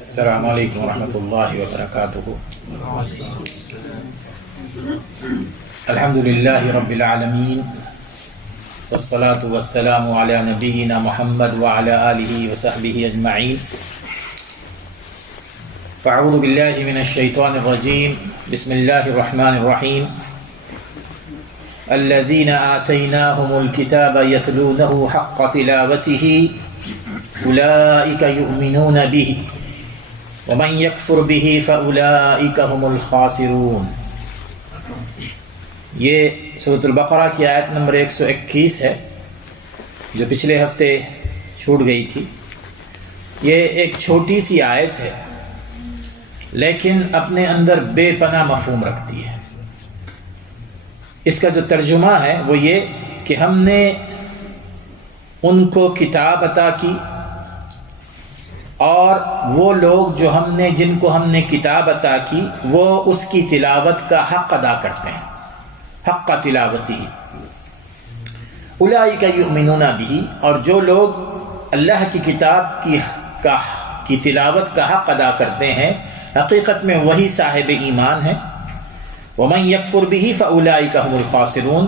السلام علیکم ورحمۃ اللہ وبرکاتہ۔ الحمد للہ رب العالمین والصلاة والسلام علی نبینا محمد وعلی آلہ وصحبہ اجمعین۔ فاعوذ باللہ من الشیطان الرجیم، بسم اللہ الرحمن الرحیم۔ الذین آتیناہم الکتاب یتلونہ حق تلاوتہ اولئک یؤمنون بہ ومن یکفر بہ فاولئک هم الخاسرون۔ یہ سورۃ البقرہ کی آیت نمبر 121 ہے جو پچھلے ہفتے چھوٹ گئی تھی۔ یہ ایک چھوٹی سی آیت ہے لیکن اپنے اندر بے پناہ مفہوم رکھتی ہے۔ اس کا جو ترجمہ ہے وہ یہ کہ ہم نے ان کو کتاب عطا کی اور وہ لوگ جن کو ہم نے کتاب عطا کی وہ اس کی تلاوت کا حق ادا کرتے ہیں، حق تلاوتی۔ اولئک یؤمنون بہ، اور جو لوگ اللہ کی کتاب کی تلاوت کا حق ادا کرتے ہیں حقیقت میں وہی صاحب ایمان ہیں۔ ومن یکفر بہ فاولئک هم الخاسرون،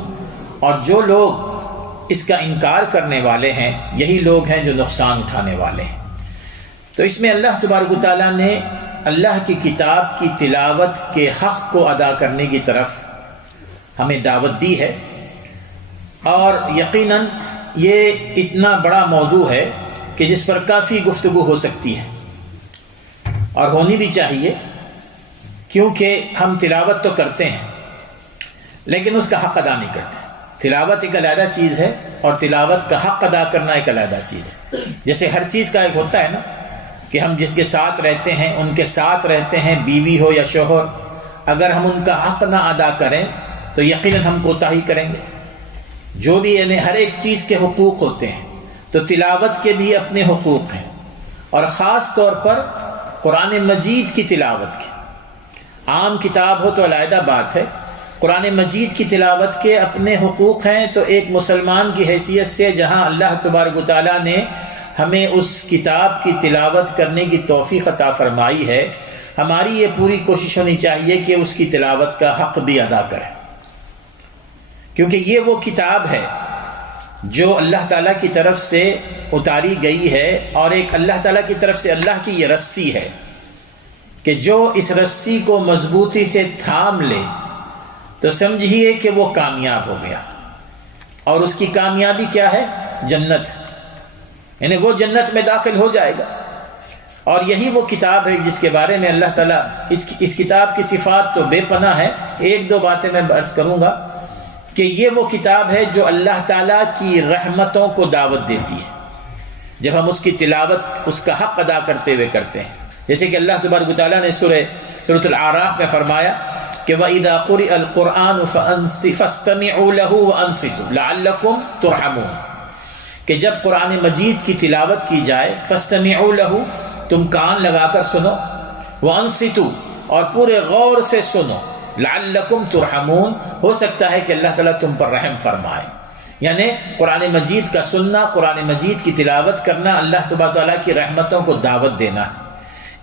اور جو لوگ اس کا انکار کرنے والے ہیں یہی لوگ ہیں جو نقصان اٹھانے والے ہیں۔ تو اس میں اللہ تبارک و تعالیٰ نے اللہ کی کتاب کی تلاوت کے حق کو ادا کرنے کی طرف ہمیں دعوت دی ہے، اور یقیناً یہ اتنا بڑا موضوع ہے کہ جس پر کافی گفتگو ہو سکتی ہے اور ہونی بھی چاہیے، کیونکہ ہم تلاوت تو کرتے ہیں لیکن اس کا حق ادا نہیں کرتے۔ تلاوت ایک علیحدہ چیز ہے اور تلاوت کا حق ادا کرنا ایک علیحدہ چیز ہے۔ جیسے ہر چیز کا ایک ہوتا ہے نا کہ ہم جس کے ساتھ رہتے ہیں ان کے ساتھ رہتے ہیں، بیوی ہو یا شوہر، اگر ہم ان کا حق نہ ادا کریں تو یقیناً ہم کوتاہی کریں گے۔ جو بھی یعنی ہر ایک چیز کے حقوق ہوتے ہیں تو تلاوت کے بھی اپنے حقوق ہیں، اور خاص طور پر قرآن مجید کی تلاوت کے۔ عام کتاب ہو تو علیحدہ بات ہے، قرآن مجید کی تلاوت کے اپنے حقوق ہیں۔ تو ایک مسلمان کی حیثیت سے جہاں اللہ تبارک و تعالیٰ نے ہمیں اس کتاب کی تلاوت کرنے کی توفیق عطا فرمائی ہے، ہماری یہ پوری کوشش ہونی چاہیے کہ اس کی تلاوت کا حق بھی ادا کریں، کیونکہ یہ وہ کتاب ہے جو اللہ تعالیٰ کی طرف سے اتاری گئی ہے، اور ایک اللہ تعالیٰ کی طرف سے اللہ کی یہ رسی ہے کہ جو اس رسی کو مضبوطی سے تھام لے تو سمجھیے کہ وہ کامیاب ہو گیا، اور اس کی کامیابی کیا ہے؟ جنت، یعنی وہ جنت میں داخل ہو جائے گا۔ اور یہی وہ کتاب ہے جس کے بارے میں اللہ تعالیٰ اس کتاب کی صفات تو بے پناہ ہے۔ ایک دو باتیں میں عرض کروں گا کہ یہ وہ کتاب ہے جو اللہ تعالیٰ کی رحمتوں کو دعوت دیتی ہے جب ہم اس کی تلاوت اس کا حق ادا کرتے ہوئے کرتے ہیں۔ جیسے کہ اللہ تبارک و تعالیٰ نے سورۃ الاعراف میں فرمایا کہ وَإِذَا قُرِئَ الْقُرْآنُ فَاسْتَمِعُوا لَهُ وَأَنصِتُوا لَعَلَّكُمْ تُرْحَمُونَ، کہ جب قرآن مجید کی تلاوت کی جائے فَاسْتَمِعُوا لَهُ، تم کان لگا کر سنو، وَأَنصِتُوا، اور پورے غور سے سنو، لَعَلَّكُمْ تُرْحَمُونَ، ہو سکتا ہے کہ اللہ تعالیٰ تم پر رحم فرمائے۔ یعنی قرآن مجید کا سننا، قرآن مجید کی تلاوت کرنا اللہ تبارک و تعالیٰ کی رحمتوں کو دعوت دینا ہے۔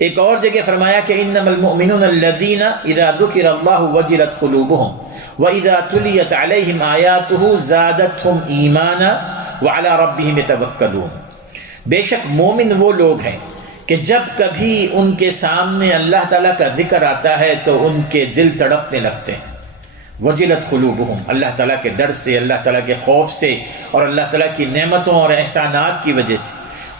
ایک اور جگہ فرمایا کہ انما المؤمنون الذین اذا ذکر اللہ وجلت قلوبهم واذا تلیت علیہم آیاتہ زادتہم ایمانا وعلی ربہم یتوکلون۔ بے شک مومن وہ لوگ ہیں کہ جب کبھی ان کے سامنے اللہ تعالیٰ کا ذکر آتا ہے تو ان کے دل تڑپنے لگتے ہیں۔ وجلت قلوبہم، اللہ تعالیٰ کے ڈر سے، اللہ تعالیٰ کے خوف سے، اور اللہ تعالیٰ کی نعمتوں اور احسانات کی وجہ سے۔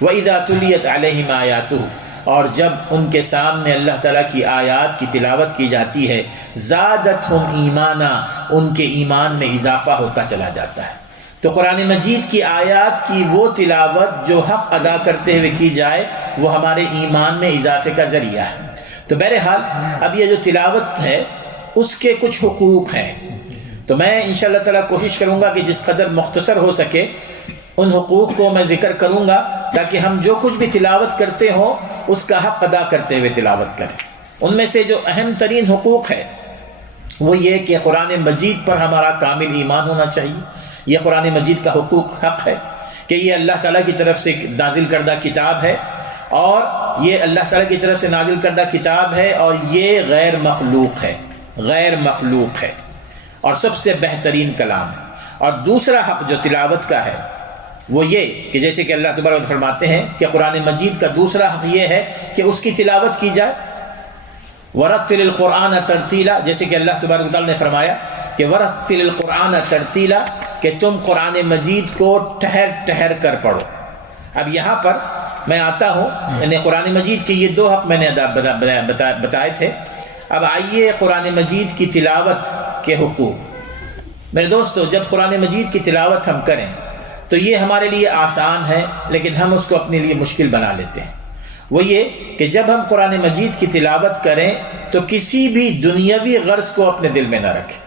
وَإِذَا تُلِيَتْ عَلَيْهِمْ آيَاتُهُ، اور جب ان کے سامنے اللہ تعالیٰ کی آیات کی تلاوت کی جاتی ہے، زادتہم ایمانا، ان کے ایمان میں اضافہ ہوتا چلا جاتا ہے۔ تو قرآن مجید کی آیات کی وہ تلاوت جو حق ادا کرتے ہوئے کی جائے وہ ہمارے ایمان میں اضافے کا ذریعہ ہے۔ تو بہرحال اب یہ جو تلاوت ہے اس کے کچھ حقوق ہیں، تو میں انشاءاللہ تعالیٰ کوشش کروں گا کہ جس قدر مختصر ہو سکے ان حقوق کو میں ذکر کروں گا، تاکہ ہم جو کچھ بھی تلاوت کرتے ہوں اس کا حق ادا کرتے ہوئے تلاوت کریں۔ ان میں سے جو اہم ترین حقوق ہے وہ یہ کہ قرآن مجید پر ہمارا کامل ایمان ہونا چاہیے۔ یہ قرآن مجید کا حقوق، حق ہے کہ یہ اللہ تعالیٰ کی طرف سے نازل کردہ کتاب ہے، اور یہ اللہ تعالیٰ کی طرف سے نازل کردہ کتاب ہے اور یہ غیر مخلوق ہے، غیر مخلوق ہے اور سب سے بہترین کلام ہے۔ اور دوسرا حق جو تلاوت کا ہے وہ یہ کہ جیسے کہ اللہ تبارک فرماتے ہیں کہ قرآن مجید کا دوسرا حق یہ ہے کہ اس کی تلاوت کی جائے، ورتل القرآن ترتیلا، جیسے کہ اللہ تبارک تعالیٰ نے فرمایا کہ ورتل القرآن ترتیلا، کہ تم قرآن مجید کو ٹھہر ٹھہر کر پڑھو۔ اب یہاں پر میں آتا ہوں، یعنی قرآن مجید کے یہ دو حق میں نے بتائے تھے۔ اب آئیے قرآن مجید کی تلاوت کے حقوق۔ میرے دوستو، جب قرآن مجید کی تلاوت ہم کریں تو یہ ہمارے لیے آسان ہے، لیکن ہم اس کو اپنے لیے مشکل بنا لیتے ہیں۔ وہ یہ کہ جب ہم قرآن مجید کی تلاوت کریں تو کسی بھی دنیاوی غرض کو اپنے دل میں نہ رکھیں،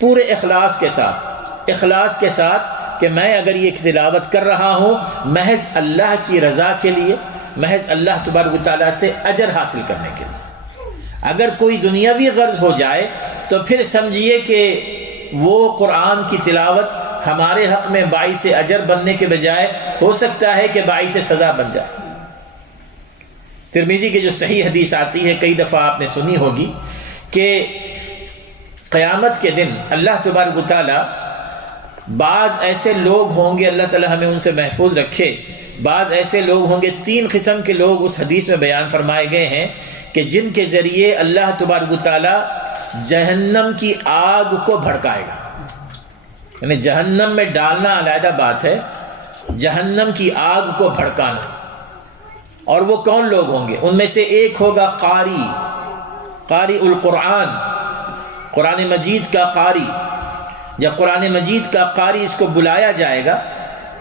پورے اخلاص کے ساتھ کہ میں اگر یہ تلاوت کر رہا ہوں محض اللہ کی رضا کے لیے، محض اللہ تبارک و تعالیٰ سے اجر حاصل کرنے کے لیے۔ اگر کوئی دنیاوی غرض ہو جائے تو پھر سمجھیے کہ وہ قرآن کی تلاوت ہمارے حق میں باعث اجر بننے کے بجائے ہو سکتا ہے کہ باعث سزا بن جائے۔ ترمذی کی جو صحیح حدیث آتی ہے، کئی دفعہ آپ نے سنی ہوگی، کہ قیامت کے دن اللہ تبارک و تعالیٰ بعض ایسے لوگ ہوں گے، اللہ تعالیٰ ہمیں ان سے محفوظ رکھے، بعض ایسے لوگ ہوں گے، 3 قسم کے لوگ اس حدیث میں بیان فرمائے گئے ہیں کہ جن کے ذریعے اللہ تبارک و تعالیٰ جہنم کی آگ کو بھڑکائے گا۔ یعنی جہنم میں ڈالنا علیحدہ بات ہے، جہنم کی آگ کو بھڑکانا۔ اور وہ کون لوگ ہوں گے؟ ان میں سے ایک ہوگا قاری القرآن، قرآن مجید کا قاری۔ جب قرآن مجید کا قاری اس کو بلایا جائے گا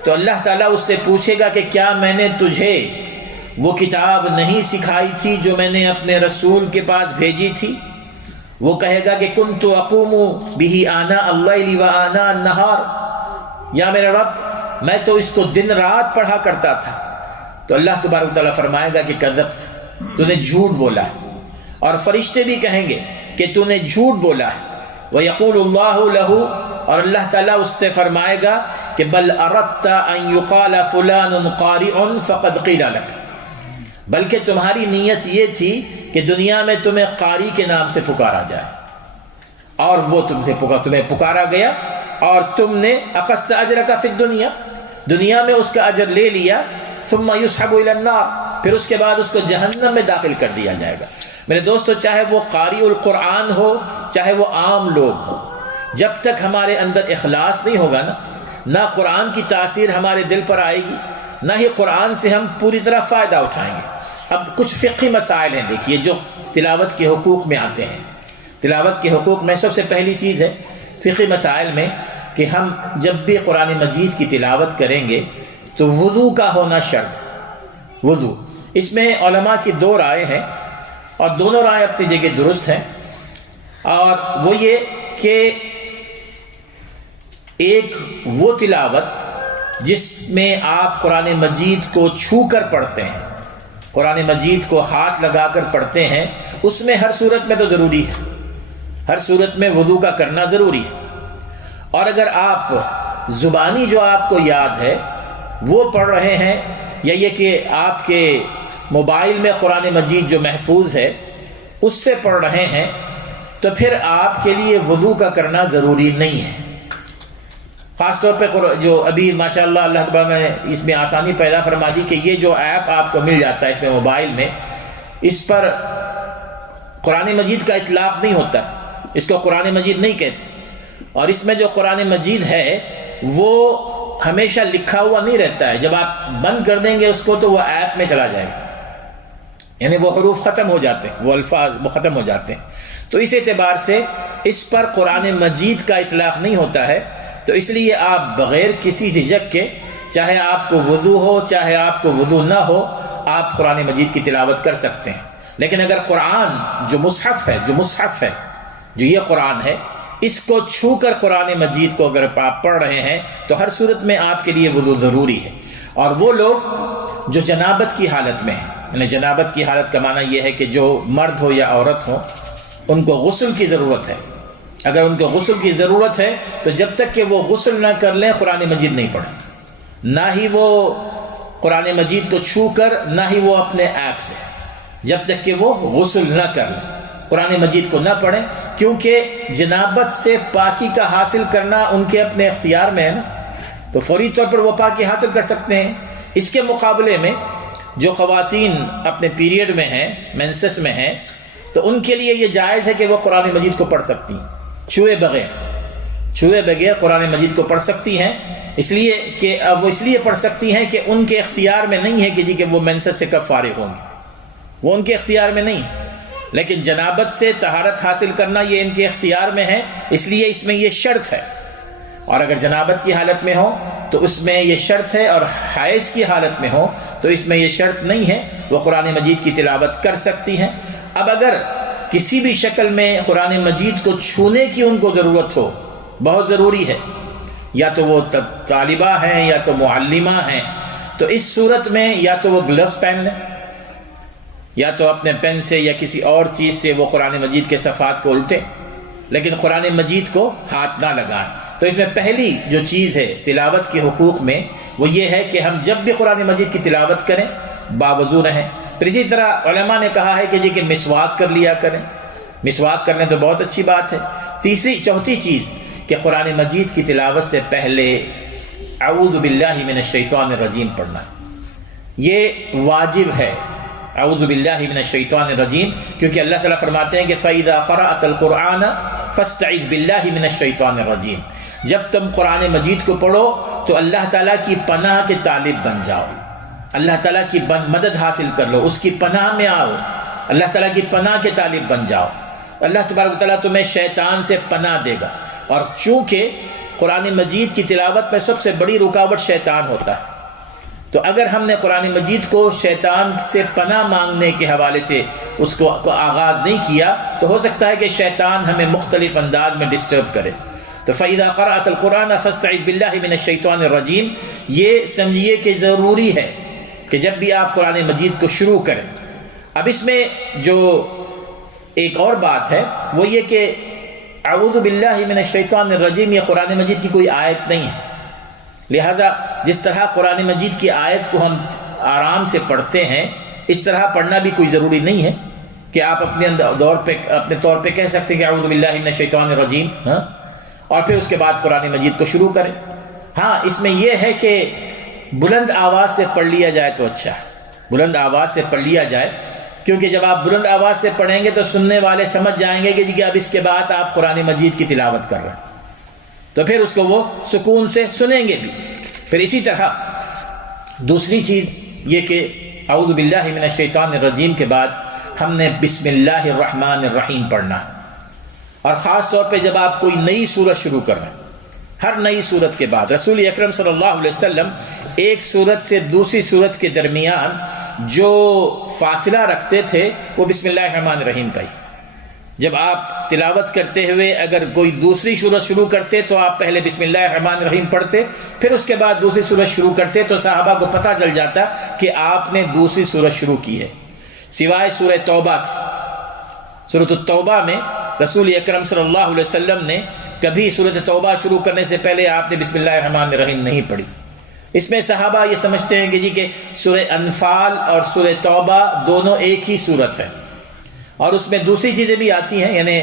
تو اللہ تعالیٰ اس سے پوچھے گا کہ کیا میں نے تجھے وہ کتاب نہیں سکھائی تھی جو میں نے اپنے رسول کے پاس بھیجی تھی؟ وہ کہے گا کہ کنت اقوم بہ آناء اللیل و آناء النہار، یا میرے رب میں تو اس کو دن رات پڑھا کرتا تھا۔ تو اللہ تبارک و تعالیٰ فرمائے گا کہ کذبت، تو نے جھوٹ بولا ہے۔ اور فرشتے بھی کہیں گے کہ تو نے جھوٹ بولا ہے۔ وَيَقُولُ اللَّهُ لَهُ، اور اللہ تعالیٰ اس سے فرمائے گا کہ بل اردت ان يقال فلان قارئ فقد قیل لك، بلکہ تمہاری نیت یہ تھی کہ دنیا میں تمہیں قاری کے نام سے پکارا جائے، اور وہ تمہیں پکارا گیا اور تم نے اخذت اجرک فی الدنیا، دنیا میں اس کا اجر لے لیا، ثم یسحب الی النار، پھر اس کے بعد اس کو جہنم میں داخل کر دیا جائے گا۔ میرے دوستو، چاہے وہ قاری القرآن ہو چاہے وہ عام لوگ ہوں، جب تک ہمارے اندر اخلاص نہیں ہوگا نہ قرآن کی تاثیر ہمارے دل پر آئے گی، نہ ہی قرآن سے ہم پوری طرح فائدہ اٹھائیں گے۔ اب کچھ فقہی مسائل ہیں، دیکھیے، جو تلاوت کے حقوق میں آتے ہیں۔ تلاوت کے حقوق میں سب سے پہلی چیز ہے فقہی مسائل میں کہ ہم جب بھی قرآن مجید کی تلاوت کریں گے تو وضو کا ہونا شرط۔ وضو، اس میں علماء کی 2 رائے ہیں اور دونوں رائے اپنی جگہ درست ہیں، اور وہ یہ کہ ایک وہ تلاوت جس میں آپ قرآن مجید کو چھو کر پڑھتے ہیں، قرآن مجید کو ہاتھ لگا کر پڑھتے ہیں، اس میں ہر صورت میں تو ضروری ہے، ہر صورت میں وضو کا کرنا ضروری ہے۔ اور اگر آپ زبانی جو آپ کو یاد ہے وہ پڑھ رہے ہیں، یا یہ کہ آپ کے موبائل میں قرآن مجید جو محفوظ ہے اس سے پڑھ رہے ہیں، تو پھر آپ کے لیے وضو کا کرنا ضروری نہیں ہے۔ خاص طور پہ جو ابھی ماشاءاللہ اللہ تبارک نے اس میں آسانی پیدا فرما دی کہ یہ جو ایپ آپ کو مل جاتا ہے اس میں موبائل میں، اس پر قرآن مجید کا اطلاق نہیں ہوتا، اس کو قرآن مجید نہیں کہتے، اور اس میں جو قرآن مجید ہے وہ ہمیشہ لکھا ہوا نہیں رہتا ہے۔ جب آپ بند کر دیں گے اس کو تو وہ ایپ میں چلا جائے گا، یعنی وہ حروف ختم ہو جاتے ہیں، وہ الفاظ وہ ختم ہو جاتے ہیں۔ تو اس اعتبار سے اس پر قرآن مجید کا اطلاق نہیں ہوتا ہے، تو اس لیے آپ بغیر کسی جھجک کے، چاہے آپ کو وضو ہو چاہے آپ کو وضو نہ ہو، آپ قرآن مجید کی تلاوت کر سکتے ہیں۔ لیکن اگر قرآن جو مصحف ہے جو یہ قرآن ہے، اس کو چھو کر قرآن مجید کو اگر آپ پڑھ رہے ہیں تو ہر صورت میں آپ کے لیے وضو ضروری ہے۔ اور وہ لوگ جو جنابت کی حالت میں ہیں، یعنی جنابت کی حالت کا معنی یہ ہے کہ جو مرد ہو یا عورت ہو، ان کو غسل کی ضرورت ہے۔ اگر ان کو غسل کی ضرورت ہے تو جب تک کہ وہ غسل نہ کر لیں قرآن مجید نہیں پڑھیں، نہ ہی وہ قرآن مجید کو چھو کر نہ ہی وہ اپنے ایپ سے، جب تک کہ وہ غسل نہ کر لیں قرآن مجید کو نہ پڑھیں، کیونکہ جنابت سے پاکی کا حاصل کرنا ان کے اپنے اختیار میں ہے نا، تو فوری طور پر وہ پاکی حاصل کر سکتے ہیں۔ اس کے مقابلے میں جو خواتین اپنے پیریڈ میں ہیں، مینسس میں ہیں، تو ان کے لیے یہ جائز ہے کہ وہ قرآن مجید کو پڑھ سکتی ہیں چھوئے بغیر قرآن مجید کو پڑھ سکتی ہیں، اس لیے کہ وہ اس لیے پڑھ سکتی ہیں کہ ان کے اختیار میں نہیں ہے کہ جی کہ وہ مینسس سے کب فارغ ہوں گے، وہ ان کے اختیار میں نہیں، لیکن جنابت سے طہارت حاصل کرنا یہ ان کے اختیار میں ہے، اس لیے اس میں یہ شرط ہے۔ اور اگر جنابت کی حالت میں ہو تو اس میں یہ شرط ہے، اور حیض کی حالت میں ہو تو اس میں یہ شرط نہیں ہے، وہ قرآن مجید کی تلاوت کر سکتی ہیں۔ اب اگر کسی بھی شکل میں قرآن مجید کو چھونے کی ان کو ضرورت ہو، بہت ضروری ہے، یا تو وہ طالبہ ہیں یا تو معلمہ ہیں، تو اس صورت میں یا تو وہ گلوز پہن لیں، یا تو اپنے پین سے یا کسی اور چیز سے وہ قرآن مجید کے صفحات کو الٹیں، لیکن قرآن مجید کو ہاتھ نہ لگائیں۔ تو اس میں پہلی جو چیز ہے تلاوت کے حقوق میں وہ یہ ہے کہ ہم جب بھی قرآن مجید کی تلاوت کریں باوضو رہیں۔ پھر اسی طرح علماء نے کہا ہے کہ جی کہ مسواک کر لیا کریں، مسواک کرنے تو بہت اچھی بات ہے۔ چوتھی چیز کہ قرآن مجید کی تلاوت سے پہلے اعوذ باللہ من الشیطان الرجیم پڑھنا، یہ واجب ہے، اعوذ باللہ من الشیطان الرجیم، کیونکہ اللہ تعالیٰ فرماتے ہیں کہ فَإِذَا قَرَأْتَ الْقُرْآنَ فَاسْتَعِذْ بِاللَّهِ مِنَ الشَّيْطَانِ الرَّجِيمِ، جب تم قرآن مجید کو پڑھو تو اللہ تعالیٰ کی پناہ کے طالب بن جاؤ، اللہ تعالیٰ کی مدد حاصل کر لو، اس کی پناہ میں آؤ، اللہ تعالیٰ کی پناہ کے طالب بن جاؤ، اللہ تبارک و تعالیٰ تمہیں شیطان سے پناہ دے گا۔ اور چونکہ قرآن مجید کی تلاوت میں سب سے بڑی رکاوٹ شیطان ہوتا ہے، تو اگر ہم نے قرآن مجید کو شیطان سے پناہ مانگنے کے حوالے سے اس کو آغاز نہیں کیا تو ہو سکتا ہے کہ شیطان ہمیں مختلف انداز میں ڈسٹرب کرے۔ تو فَإِذَا قَرَأْتَ الْقُرْآنَ فَاسْتَعِذْ بِاللَّهِ مِنَ الشَّيْطَانِ الرَّجِيمِ، یہ سمجھیے کہ ضروری ہے کہ جب بھی آپ قرآن مجید کو شروع کریں۔ اب اس میں جو ایک اور بات ہے وہ یہ کہ اعوذ باللہ من الشیطان الرجیم یہ قرآن مجید کی کوئی آیت نہیں ہے، لہٰذا جس طرح قرآن مجید کی آیت کو ہم آرام سے پڑھتے ہیں اس طرح پڑھنا بھی کوئی ضروری نہیں ہے کہ آپ اپنے طور پہ کہہ سکتے ہیں کہ اعوذ باللہ من الشیطان الرجیم، اور پھر اس کے بعد قرآن مجید کو شروع کریں۔ ہاں اس میں یہ ہے کہ بلند آواز سے پڑھ لیا جائے تو اچھا ہے، بلند آواز سے پڑھ لیا جائے، کیونکہ جب آپ بلند آواز سے پڑھیں گے تو سننے والے سمجھ جائیں گے کہ اب اس کے بعد آپ قرآن مجید کی تلاوت کر رہے ہیں، تو پھر اس کو وہ سکون سے سنیں گے بھی۔ پھر اسی طرح دوسری چیز یہ کہ اعوذ باللہ من الشیطان الرجیم کے بعد ہم نے بسم اللہ الرحمن الرحیم پڑھنا، اور خاص طور پہ جب آپ کوئی نئی سورت شروع کر رہے ہیں، ہر نئی سورت کے بعد رسول اکرم صلی اللہ علیہ وسلم ایک سورت سے دوسری سورت کے درمیان جو فاصلہ رکھتے تھے وہ بسم اللہ الرحمن الرحیم کا ہی۔ جب آپ تلاوت کرتے ہوئے اگر کوئی دوسری سورت شروع کرتے تو آپ پہلے بسم اللہ الرحمن الرحیم پڑھتے، پھر اس کے بعد دوسری سورت شروع کرتے، تو صحابہ کو پتہ چل جاتا کہ آپ نے دوسری سورت شروع کی ہے، سوائے سورہ توبہ کی۔ سورۃ التوبہ میں رسول اکرم صلی اللہ علیہ وسلم نے کبھی سورۃ توبہ شروع کرنے سے پہلے آپ نے بسم اللہ الرحمن الرحیم نہیں پڑھی۔ اس میں صحابہ یہ سمجھتے ہیں کہ جی کہ سورہ انفال اور سورہ توبہ دونوں ایک ہی صورت ہے، اور اس میں دوسری چیزیں بھی آتی ہیں، یعنی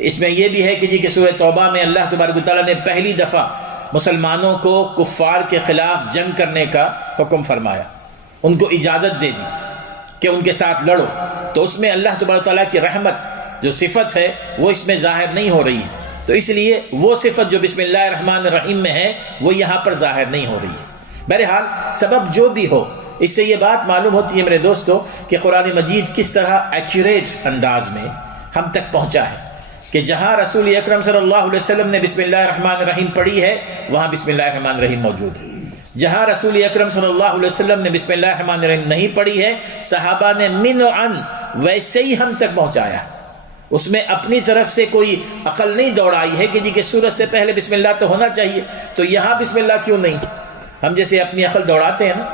اس میں یہ بھی ہے کہ جی کہ سورہ توبہ میں اللہ تبارک و تعالیٰ نے پہلی دفعہ مسلمانوں کو کفار کے خلاف جنگ کرنے کا حکم فرمایا، ان کو اجازت دے دی کہ ان کے ساتھ لڑو، تو اس میں اللہ تبارک و تعالیٰ کی رحمت جو صفت ہے وہ اس میں ظاہر نہیں ہو رہی ہے، تو اس لیے وہ صفت جو بسم اللہ الرحمن الرحیم میں ہے وہ یہاں پر ظاہر نہیں ہو رہی ہے۔ بہرحال سبب جو بھی ہو، اس سے یہ بات معلوم ہوتی ہے میرے دوستو کہ قرآن مجید کس طرح ایکوریٹ انداز میں ہم تک پہنچا ہے، کہ جہاں رسول اکرم صلی اللہ علیہ وسلم نے بسم اللہ الرحمن الرحیم پڑھی ہے وہاں بسم اللہ الرحمن الرحیم موجود ہے، جہاں رسول اکرم صلی اللہ علیہ وسلم نے بسم اللہ الرحمن الرحیم نہیں پڑھی ہے صحابہ نے من و عن ویسے ہی ہم تک پہنچایا، اس میں اپنی طرف سے کوئی عقل نہیں دوڑائی ہے کہ جی کہ سورت سے پہلے بسم اللہ تو ہونا چاہیے، تو یہاں بسم اللہ کیوں نہیں؟ ہم جیسے اپنی عقل دوڑاتے ہیں نا،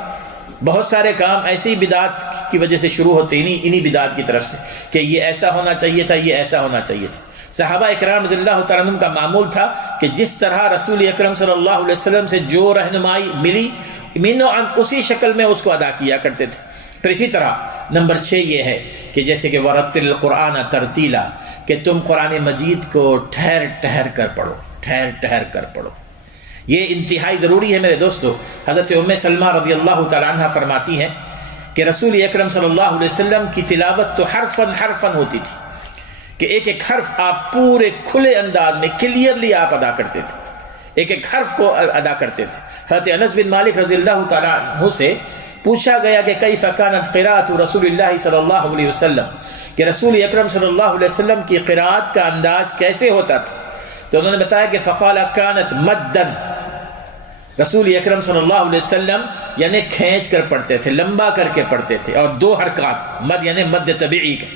بہت سارے کام ایسی بدعات کی وجہ سے شروع ہوتے ہیں، انہی بدعات کی طرف سے کہ یہ ایسا ہونا چاہیے تھا، یہ ایسا ہونا چاہیے تھا۔ صحابہ اکرام رضی اللہ تعالیٰ عنہم کا معمول تھا کہ جس طرح رسول اکرم صلی اللہ علیہ وسلم سے جو رہنمائی ملی مینوعاً اسی شکل میں اس کو ادا کیا کرتے تھے. پھر اسی طرح نمبر 6 یہ ہے کہ جیسے کہ ورتل القرآن ترتیلا، کہ تم قرآن مجید کو ٹھہر ٹھہر کر پڑھو، ٹھہر ٹھہر کر پڑھو. یہ انتہائی ضروری ہے میرے دوستو. حضرت ام سلمہ رضی اللہ تعالیٰ عنہ فرماتی ہیں کہ رسول اکرم صلی اللہ علیہ وسلم کی تلاوت تو حرفاً حرفاً ہوتی تھی، کہ ایک ایک حرف آپ پورے کھلے انداز میں کلیئرلی آپ ادا کرتے تھے، ایک ایک حرف کو ادا کرتے تھے. حضرت انس بن مالک رضی اللہ تعالیٰ عنہ سے پوچھا گیا کہ کیف کانت قراءۃ رسول اللہ صلی اللہ علیہ وسلم، کہ رسول اکرم صلی اللہ علیہ وسلم کی قراءت کا انداز کیسے ہوتا تھا؟ تو انہوں نے بتایا کہ فقال کانت مدن، رسول اکرم صلی اللہ علیہ وسلم یعنی کھینچ کر پڑھتے تھے، لمبا کر کے پڑھتے تھے، اور 2 حرکات، مد یعنی مد طبیعی کا،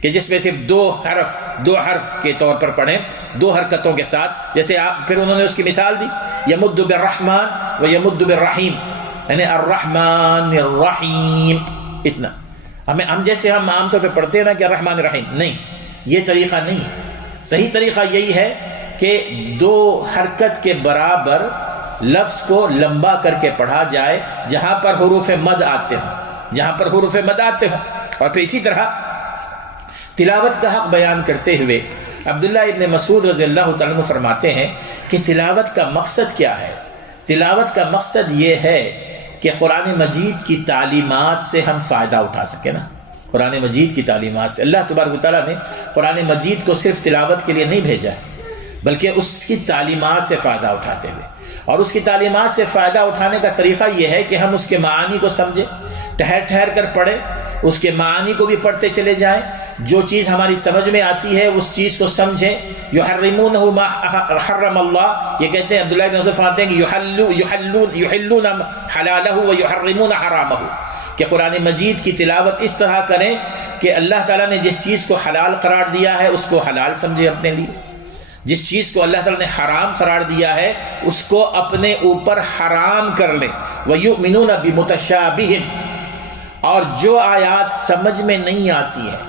کہ جس میں صرف 2 حرف کے طور پر پڑھیں، 2 حرکتوں کے ساتھ. جیسے آپ پھر انہوں نے اس کی مثال دی، یمد بالرحمن و یمد بالرحیم، یعنی الرحمن الرحیم، اتنا. ہم جیسے ہم عام طور پہ پڑھتے ہیں نا کہ الرحمن الرحیم، نہیں، یہ طریقہ نہیں. صحیح طریقہ یہی ہے کہ 2 حرکت کے برابر لفظ کو لمبا کر کے پڑھا جائے جہاں پر حروف مد آتے ہوں، جہاں پر حروف مد آتے ہوں. اور پھر اسی طرح تلاوت کا حق بیان کرتے ہوئے عبداللہ ابن مسعود رضی اللہ تعالیٰ عنہ فرماتے ہیں کہ تلاوت کا مقصد کیا ہے؟ تلاوت کا مقصد یہ ہے کہ قرآن مجید کی تعلیمات سے ہم فائدہ اٹھا سکیں نا. قرآن مجید کی تعلیمات سے اللہ تبارک و تعالیٰ نے قرآن مجید کو صرف تلاوت کے لیے نہیں بھیجا ہے، بلکہ اس کی تعلیمات سے فائدہ اٹھاتے ہوئے. اور اس کی تعلیمات سے فائدہ اٹھانے کا طریقہ یہ ہے کہ ہم اس کے معانی کو سمجھیں، ٹھہر ٹھہر کر پڑھیں، اس کے معانی کو بھی پڑھتے چلے جائیں. جو چیز ہماری سمجھ میں آتی ہے اس چیز کو سمجھیں. یحرمونہ ما حرم اللہ، یہ کہتے ہیں عبداللہ بن مسعود فرماتے ہیں کہ یحلون حلالہ و یحرمون حرامہ، کہ قرآن مجید کی تلاوت اس طرح کریں کہ اللہ تعالیٰ نے جس چیز کو حلال قرار دیا ہے اس کو حلال سمجھے اپنے لیے، جس چیز کو اللہ تعالیٰ نے حرام قرار دیا ہے اس کو اپنے اوپر حرام کر لیں. وَيُؤْمِنُونَ بِمُتَشَابِهٍ، اور جو آیات سمجھ میں نہیں آتی ہیں،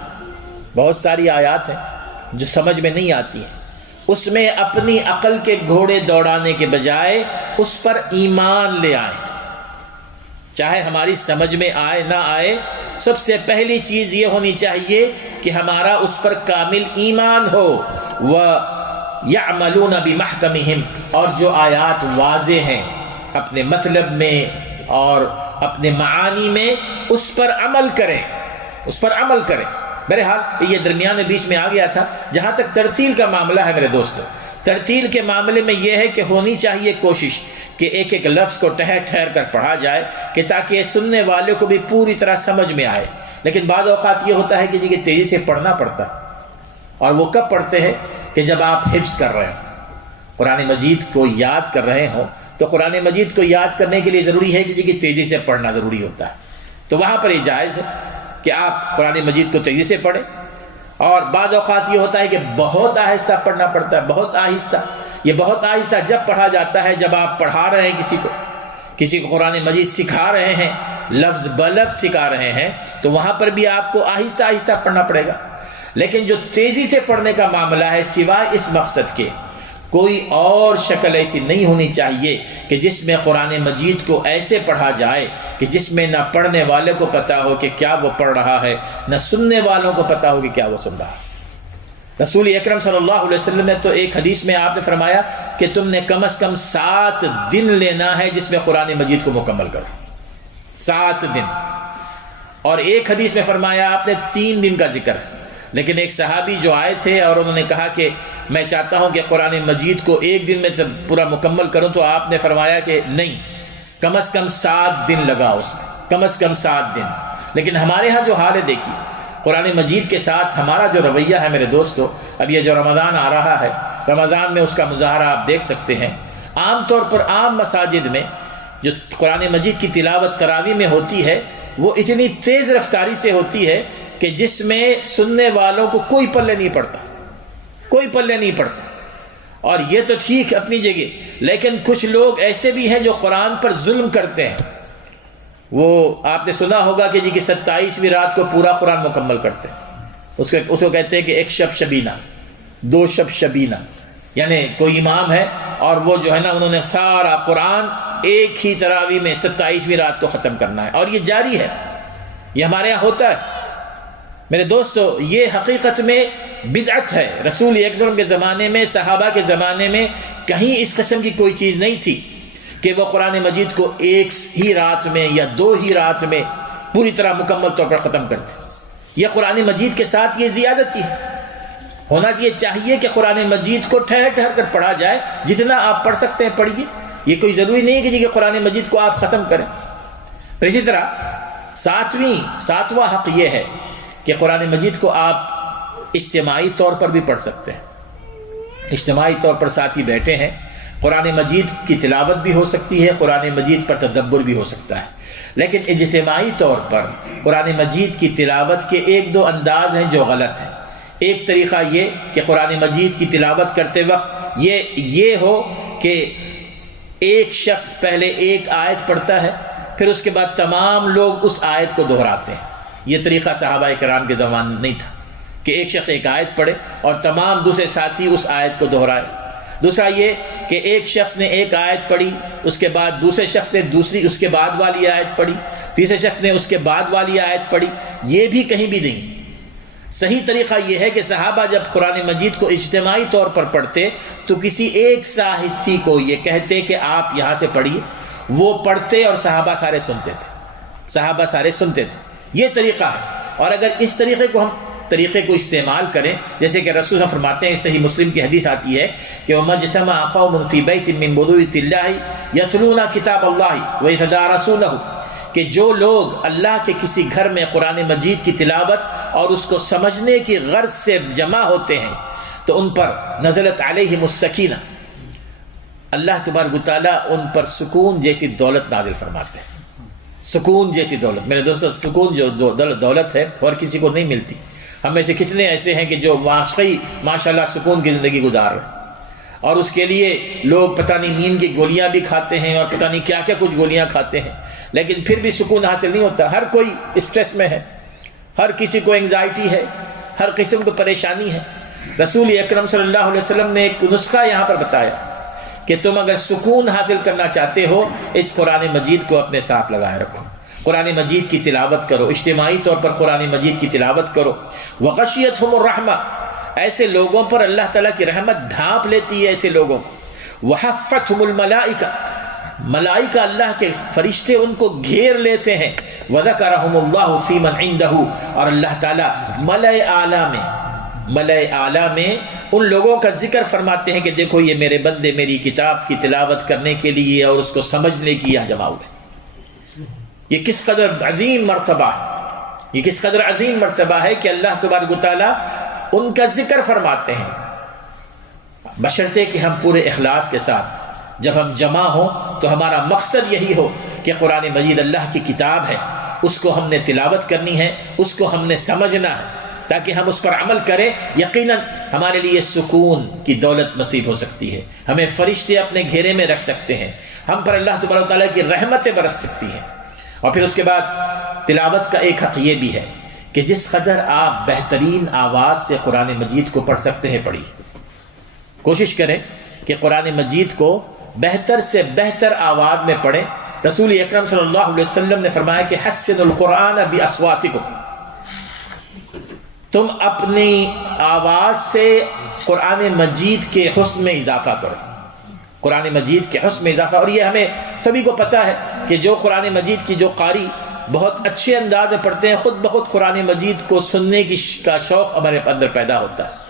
بہت ساری آیات ہیں جو سمجھ میں نہیں آتی ہیں، اس میں اپنی عقل کے گھوڑے دوڑانے کے بجائے اس پر ایمان لے آئیں. چاہے ہماری سمجھ میں آئے نہ آئے، سب سے پہلی چیز یہ ہونی چاہیے کہ ہمارا اس پر کامل ایمان ہو. وَيَعْمَلُونَ بِمَحْكَمِهِمْ، اور جو آیات واضح ہیں اپنے مطلب میں اور اپنے معانی میں اس پر عمل کریں، اس پر عمل کریں. بہرحال یہ درمیان بیچ میں آ گیا تھا. جہاں تک ترتیل کا معاملہ ہے میرے دوستو، ترتیل کے معاملے میں یہ ہے کہ ہونی چاہیے کوشش کہ ایک ایک لفظ کو ٹھہر ٹھہر کر پڑھا جائے، کہ تاکہ سننے والے کو بھی پوری طرح سمجھ میں آئے. لیکن بعض اوقات یہ ہوتا ہے کہ جی کہ تیزی سے پڑھنا پڑتا ہے، اور وہ کب پڑھتے ہیں کہ جب آپ حفظ کر رہے ہوں، قرآن مجید کو یاد کر رہے ہوں. تو قرآن مجید کو یاد کرنے کے لیے ضروری ہے کہ جی کہ تیزی سے پڑھنا ضروری ہوتا ہے. تو وہاں پر یہ جائز ہے کہ آپ قرآن مجید کو تیزی سے پڑھیں. اور بعض اوقات یہ ہوتا ہے کہ بہت آہستہ پڑھنا پڑتا ہے، بہت آہستہ. یہ بہت آہستہ جب پڑھا جاتا ہے جب آپ پڑھا رہے ہیں کسی کو قرآن مجید سکھا رہے ہیں، لفظ بلفظ سکھا رہے ہیں، تو وہاں پر بھی آپ کو آہستہ آہستہ پڑھنا پڑے گا. لیکن جو تیزی سے پڑھنے کا معاملہ ہے، سوائے اس مقصد کے کوئی اور شکل ایسی نہیں ہونی چاہیے کہ جس میں قرآن مجید کو ایسے پڑھا جائے کہ جس میں نہ پڑھنے والے کو پتا ہو کہ کیا وہ پڑھ رہا ہے، نہ سننے والوں کو پتا ہو کہ کیا وہ سن رہا ہے. رسول اکرم صلی اللہ علیہ وسلم نے تو ایک حدیث میں آپ نے فرمایا کہ تم نے کم از کم 7 دن لینا ہے جس میں قرآن مجید کو مکمل کرو. 7 دن. اور ایک حدیث میں فرمایا آپ نے 3 دن کا ذکر ہے. لیکن ایک صحابی جو آئے تھے اور انہوں نے کہا کہ میں چاہتا ہوں کہ قرآن مجید کو 1 دن میں پورا مکمل کروں، تو آپ نے فرمایا کہ نہیں، کم از کم 7 دن لگا اس میں، کم از کم 7 دن. لیکن ہمارے ہاں جو حال ہے دیکھیے، قرآن مجید کے ساتھ ہمارا جو رویہ ہے میرے دوستو، اب یہ جو رمضان آ رہا ہے، رمضان میں اس کا مظاہرہ آپ دیکھ سکتے ہیں. عام طور پر عام مساجد میں جو قرآن مجید کی تلاوت تراویح میں ہوتی ہے وہ اتنی تیز رفتاری سے ہوتی ہے کہ جس میں سننے والوں کو کوئی پلے نہیں پڑتا، کوئی پلے نہیں پڑتا. اور یہ تو ٹھیک اپنی جگہ، لیکن کچھ لوگ ایسے بھی ہیں جو قرآن پر ظلم کرتے ہیں. وہ آپ نے سنا ہوگا کہ جی کہ 27ویں رات کو پورا قرآن مکمل کرتے ہیں. اس کو کہتے ہیں کہ 1 شب شبینہ، 2 شب شبینہ. یعنی کوئی امام ہے اور وہ جو ہے نا انہوں نے سارا قرآن ایک ہی تراویح میں 27ویں رات کو ختم کرنا ہے، اور یہ جاری ہے، یہ ہمارے یہاں ہوتا ہے۔ میرے دوستو، یہ حقیقت میں بدعت ہے۔ رسول اکرم کے زمانے میں، صحابہ کے زمانے میں کہیں اس قسم کی کوئی چیز نہیں تھی کہ وہ قرآن مجید کو ایک ہی رات میں یا 2 ہی رات میں پوری طرح مکمل طور پر ختم کرتے۔ یہ قرآن مجید کے ساتھ یہ زیادتی ہے۔ ہونا چاہیے کہ قرآن مجید کو ٹھہر ٹھہر کر پڑھا جائے، جتنا آپ پڑھ سکتے ہیں پڑھیے، یہ کوئی ضروری نہیں ہے کہ قرآن مجید کو آپ ختم کریں۔ پھر اسی طرح ساتواں حق یہ ہے کہ قرآن مجید کو آپ اجتماعی طور پر بھی پڑھ سکتے ہیں۔ اجتماعی طور پر ساتھی بیٹھے ہیں، قرآن مجید کی تلاوت بھی ہو سکتی ہے، قرآن مجید پر تدبر بھی ہو سکتا ہے، لیکن اجتماعی طور پر قرآن مجید کی تلاوت کے 1-2 انداز ہیں جو غلط ہیں۔ ایک طریقہ یہ کہ قرآن مجید کی تلاوت کرتے وقت یہ ہو کہ ایک شخص پہلے ایک آیت پڑھتا ہے، پھر اس کے بعد تمام لوگ اس آیت کو دہراتے ہیں۔ یہ طریقہ صحابہ کرام کے زمانے نہیں تھا کہ ایک شخص ایک آیت پڑھے اور تمام دوسرے ساتھی اس آیت کو دہرائے۔ دوسرا یہ کہ ایک شخص نے ایک آیت پڑھی، اس کے بعد دوسرے شخص نے دوسری اس کے بعد والی آیت پڑھی، تیسرے شخص نے اس کے بعد والی آیت پڑھی، یہ بھی کہیں بھی نہیں۔ صحیح طریقہ یہ ہے کہ صحابہ جب قرآن مجید کو اجتماعی طور پر پڑھتے تو کسی ایک ساتھی کو یہ کہتے کہ آپ یہاں سے پڑھیے، وہ پڑھتے اور صحابہ سارے سنتے تھے۔ یہ طریقہ ہے، اور اگر اس طریقے کو استعمال کریں، جیسے کہ رسول اللہ فرماتے ہیں، صحیح مسلم کی حدیث آتی ہے کہ وَمَا اجْتَمَعَ قَوْمٌ فِي بَيْتٍ مِّن بُيُوتِ اللَّهِ يَتْلُونَ كِتَابَ اللَّهِ وَيَتَدَارَسُونَهُ، کہ جو لوگ اللہ کے کسی گھر میں قرآن مجید کی تلاوت اور اس کو سمجھنے کی غرض سے جمع ہوتے ہیں تو ان پر نزلت علیہم السکینہ، اللہ تبارک و تعالیٰ ان پر سکون جیسی دولت نازل فرماتے ہیں۔ سکون جیسی دولت، میرے دوستو، سکون جو دولت ہے اور کسی کو نہیں ملتی۔ ہم میں سے کتنے ایسے ہیں کہ جو واقعی ماشاءاللہ سکون کی زندگی گزار رہے ہیں، اور اس کے لیے لوگ پتہ نہیں نیند کی گولیاں بھی کھاتے ہیں اور پتہ نہیں کیا کیا کچھ گولیاں کھاتے ہیں، لیکن پھر بھی سکون حاصل نہیں ہوتا۔ ہر کوئی اسٹریس میں ہے، ہر کسی کو انگزائٹی ہے، ہر قسم کی پریشانی ہے۔ رسول اکرم صلی اللہ علیہ وسلم نے ایک نسخہ یہاں پر بتایا کہ تم اگر سکون حاصل کرنا چاہتے ہو، اس قرآن مجید کو اپنے ساتھ لگائے رکھو، قرآن مجید کی تلاوت کرو، اجتماعی طور پر قرآن مجید کی تلاوت کرو۔ وغشیتہم الرحمہ، ایسے لوگوں پر اللہ تعالیٰ کی رحمت ڈھانپ لیتی ہے ایسے لوگوں کو۔ وحفتہم الملائکہ، ملائکہ اللہ کے فرشتے ان کو گھیر لیتے ہیں۔ وذکرہم اللہ فی من عندہ، اور اللہ تعالیٰ ملأ اعلیٰ میں ان لوگوں کا ذکر فرماتے ہیں کہ دیکھو یہ میرے بندے میری کتاب کی تلاوت کرنے کے لیے اور اس کو سمجھنے کی یہاں جمع ہوئے۔ یہ کس قدر عظیم مرتبہ ہے، یہ کس قدر عظیم مرتبہ ہے کہ اللہ تبارک و تعالیٰ ان کا ذکر فرماتے ہیں، بشرطے کہ ہم پورے اخلاص کے ساتھ جب ہم جمع ہوں تو ہمارا مقصد یہی ہو کہ قرآن مجید اللہ کی کتاب ہے، اس کو ہم نے تلاوت کرنی ہے، اس کو ہم نے سمجھنا ہے تاکہ ہم اس پر عمل کریں۔ یقیناً ہمارے لیے سکون کی دولت نصیب ہو سکتی ہے، ہمیں فرشتے اپنے گھیرے میں رکھ سکتے ہیں، ہم پر اللہ تبارک و تعالیٰ کی رحمتیں برس سکتی ہیں۔ اور پھر اس کے بعد تلاوت کا ایک حق یہ بھی ہے کہ جس قدر آپ بہترین آواز سے قرآن مجید کو پڑھ سکتے ہیں پڑھیے۔ کوشش کریں کہ قرآن مجید کو بہتر سے بہتر آواز میں پڑھیں۔ رسول اکرم صلی اللہ علیہ وسلم نے فرمایا کہ حسن القرآن باصواتکم، تم اپنی آواز سے قرآن مجید کے حسن میں اضافہ کرو، قرآن مجید کے حسن میں اضافہ۔ اور یہ ہمیں سبھی کو پتہ ہے کہ جو قرآن مجید کی جو قاری بہت اچھے انداز میں پڑھتے ہیں، خود بخود قرآن مجید کو سننے کا شوق ہمارے اندر پیدا ہوتا ہے۔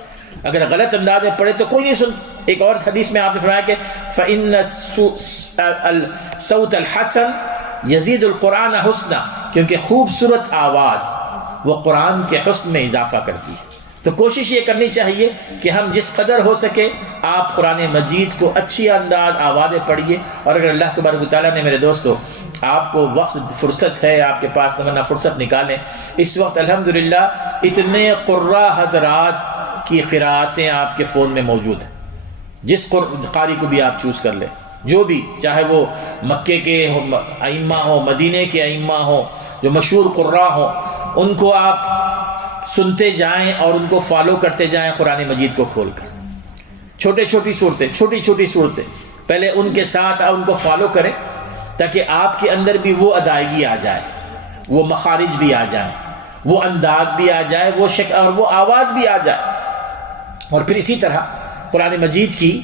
اگر غلط انداز میں پڑھے تو کوئی نہیں سن۔ ایک اور حدیث میں آپ نے فرمایا کہ فَإِنَّ الصَّوْتَ الْحَسَنَ يَزِيدُ الْقُرْآنَ حُسْنًا، کیونکہ خوبصورت آواز وہ قرآن کے حسن میں اضافہ کرتی ہے۔ تو کوشش یہ کرنی چاہیے کہ ہم جس قدر ہو سکے آپ قرآن مجید کو اچھی انداز آوازیں پڑھیے۔ اور اگر اللہ تبارک و تعالیٰ نے میرے دوستو آپ کو وقت فرصت ہے آپ کے پاس، ورنہ فرصت نکالیں۔ اس وقت الحمدللہ اتنے قراء حضرات کی قراءتیں آپ کے فون میں موجود ہیں، جس قاری کو بھی آپ چوز کر لیں، جو بھی، چاہے وہ مکے کے ائمہ ہوں، مدینے کے ائمہ ہوں، جو مشہور قراء ہوں، ان کو آپ سنتے جائیں اور ان کو فالو کرتے جائیں قرآن مجید کو کھول کر۔ چھوٹی چھوٹی صورتیں پہلے ان کے ساتھ ان کو فالو کریں، تاکہ آپ کے اندر بھی وہ ادائیگی آ جائے، وہ مخارج بھی آ جائیں، وہ انداز بھی آ جائے، وہ شکل اور وہ آواز بھی آ جائے۔ اور پھر اسی طرح قرآن مجید کی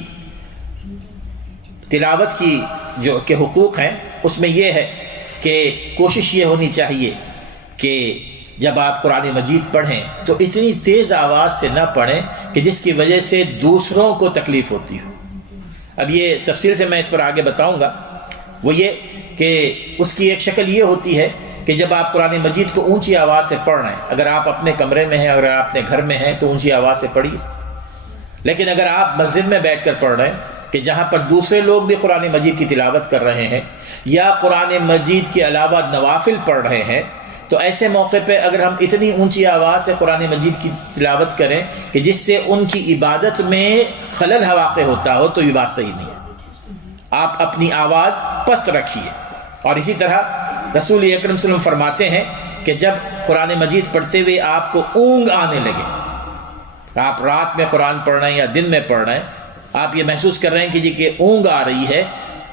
تلاوت کی جو کہ حقوق ہیں، اس میں یہ ہے کہ کوشش یہ ہونی چاہیے کہ جب آپ قرآن مجید پڑھیں تو اتنی تیز آواز سے نہ پڑھیں کہ جس کی وجہ سے دوسروں کو تکلیف ہوتی ہو۔ اب یہ تفصیل سے میں اس پر آگے بتاؤں گا، وہ یہ کہ اس کی ایک شکل یہ ہوتی ہے کہ جب آپ قرآن مجید کو اونچی آواز سے پڑھ رہے ہیں، اگر آپ اپنے کمرے میں ہیں، اگر آپ اپنے گھر میں ہیں تو اونچی آواز سے پڑھیے، لیکن اگر آپ مسجد میں بیٹھ کر پڑھ رہے ہیں کہ جہاں پر دوسرے لوگ بھی قرآن مجید کی تلاوت کر رہے ہیں یا قرآن مجید کے علاوہ نوافل پڑھ رہے ہیں، تو ایسے موقع پہ اگر ہم اتنی اونچی آواز سے قرآن مجید کی تلاوت کریں کہ جس سے ان کی عبادت میں خلل واقع ہوتا ہو، تو یہ بات صحیح نہیں ہے۔ آپ اپنی آواز پست رکھیے۔ اور اسی طرح رسول اکرم صلی اللہ علیہ وسلم فرماتے ہیں کہ جب قرآن مجید پڑھتے ہوئے آپ کو اونگ آنے لگے، آپ رات میں قرآن پڑھ رہے ہیں یا دن میں پڑھ رہے ہیں، آپ یہ محسوس کر رہے ہیں کہ جی کہ اونگ آ رہی ہے،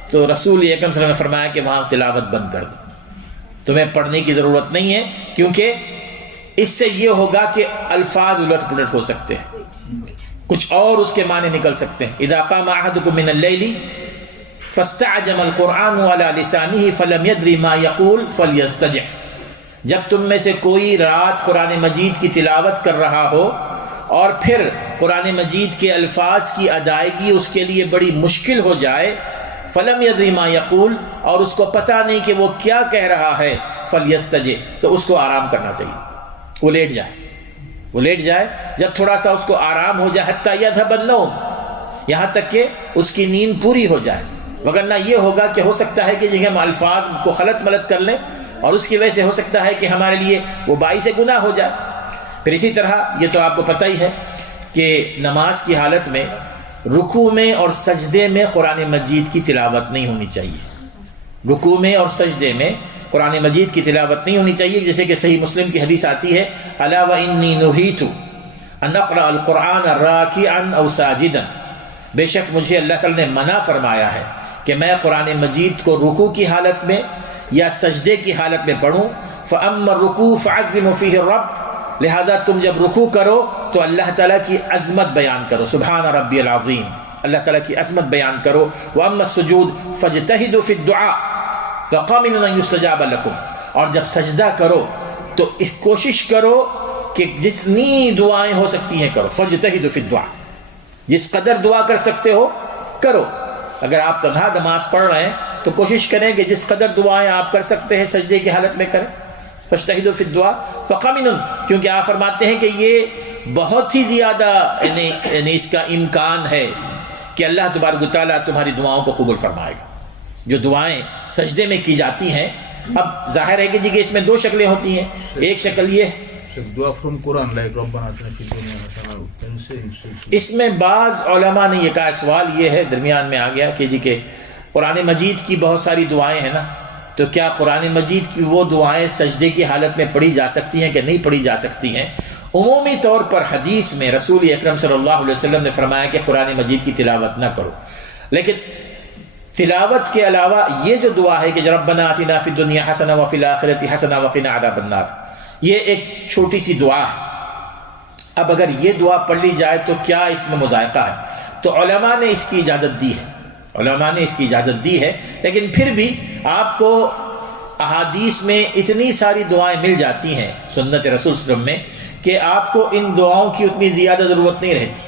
تو رسول اکرم صلی اللہ علیہ وسلم نے فرمایا کہ وہاں تلاوت بند کر دو، تمہیں پڑھنے کی ضرورت نہیں ہے، کیونکہ اس سے یہ ہوگا کہ الفاظ الٹ پلٹ ہو سکتے ہیں، کچھ اور اس کے معنی نکل سکتے ہیں۔ اذا قام احدکم من اللیل فاستعجم القرآن على لسانه فلم يدر ما يقول فليستجع، جب تم میں سے کوئی رات قرآن مجید کی تلاوت کر رہا ہو اور پھر قرآن مجید کے الفاظ کی ادائیگی اس کے لیے بڑی مشکل ہو جائے، فلم یدری ما یقول، اور اس کو پتہ نہیں کہ وہ کیا کہہ رہا ہے، فلیستجع، تو اس کو آرام کرنا چاہیے، وہ لیٹ جائے، جب تھوڑا سا اس کو آرام ہو جائے، حتی یذهب النوم، یہاں تک کہ اس کی نیند پوری ہو جائے، وگرنہ یہ ہوگا کہ ہو سکتا ہے کہ ہم الفاظ کو خلط ملط کر لیں اور اس کی وجہ سے ہو سکتا ہے کہ ہمارے لیے وہ باعث گناہ ہو جائے۔ پھر اسی طرح یہ تو آپ کو پتہ ہی ہے کہ نماز کی حالت میں رکوع میں اور سجدے میں قرآن مجید کی تلاوت نہیں ہونی چاہیے، رکوع میں اور سجدے میں قرآن مجید کی تلاوت نہیں ہونی چاہیے، جیسے کہ صحیح مسلم کی حدیث آتی ہے، الا وانی نہیت ان اقرأ القرآن راکعا او ساجدا، بے شک مجھے اللہ تعالی نے منع فرمایا ہے کہ میں قرآن مجید کو رکوع کی حالت میں یا سجدے کی حالت میں پڑھوں، فاما الرکوع فعظموا فیہ الرب، لہذا تم جب رکوع کرو تو اللہ تعالیٰ کی عظمت بیان کرو، سبحان ربی العظیم، اللہ تعالیٰ کی عظمت بیان کرو، وَأَمَّا السُّجُودُ فَاجْتَهِدُوا فِي الدُّعَاءِ فَقَمِنُ أَن يُسْتَجَابَ لَكُمْ، اور جب سجدہ کرو تو اس کوشش کرو کہ جتنی دعائیں ہو سکتی ہیں کرو، فَاجْتَهِدُوا فِي الدُّعَاءِ، جس قدر دعا کر سکتے ہو کرو۔ اگر آپ تنہا نماز پڑھ رہے ہیں تو کوشش کریں کہ جس قدر دعائیں آپ کر سکتے ہیں سجدے کی حالت میں کریں، فاجتہدوا فی الدعاء فقمن، کیونکہ آپ فرماتے ہیں کہ یہ بہت ہی زیادہ یعنی اس کا امکان ہے کہ اللہ تبارک و تعالیٰ تمہاری دعاؤں کو قبول فرمائے گا۔ جو دعائیں سجدے میں کی جاتی ہیں، اب ظاہر ہے کہ جی کہ اس میں دو شکلیں ہوتی ہیں، ایک شکل یہ دعا فرام قرآن لائک ربنا آتنا فی الدنیا حسنہ، اس میں بعض علماء نے یہ کہا، سوال یہ ہے درمیان میں آ گیا کہ جی کہ قرآن مجید کی بہت ساری دعائیں ہیں نا، تو کیا قرآن مجید کی وہ دعائیں سجدے کی حالت میں پڑھی جا سکتی ہیں کہ نہیں پڑھی جا سکتی ہیں؟ عمومی طور پر حدیث میں رسول اکرم صلی اللہ علیہ وسلم نے فرمایا کہ قرآن مجید کی تلاوت نہ کرو، لیکن تلاوت کے علاوہ یہ جو دعا ہے کہ ربنا آتنا فی الدنیا حسنہ وفی الآخرۃ حسنہ وقنا عذاب النار، یہ ایک چھوٹی سی دعا ہے۔ اب اگر یہ دعا پڑھ لی جائے تو کیا اس میں مذائقہ ہے؟ تو علماء نے اس کی اجازت دی ہے، علماء نے اس کی اجازت دی ہے، لیکن پھر بھی آپ کو احادیث میں اتنی ساری دعائیں مل جاتی ہیں سنت رسول صلی اللہ علیہ وسلم میں کہ آپ کو ان دعاؤں کی اتنی زیادہ ضرورت نہیں رہتی۔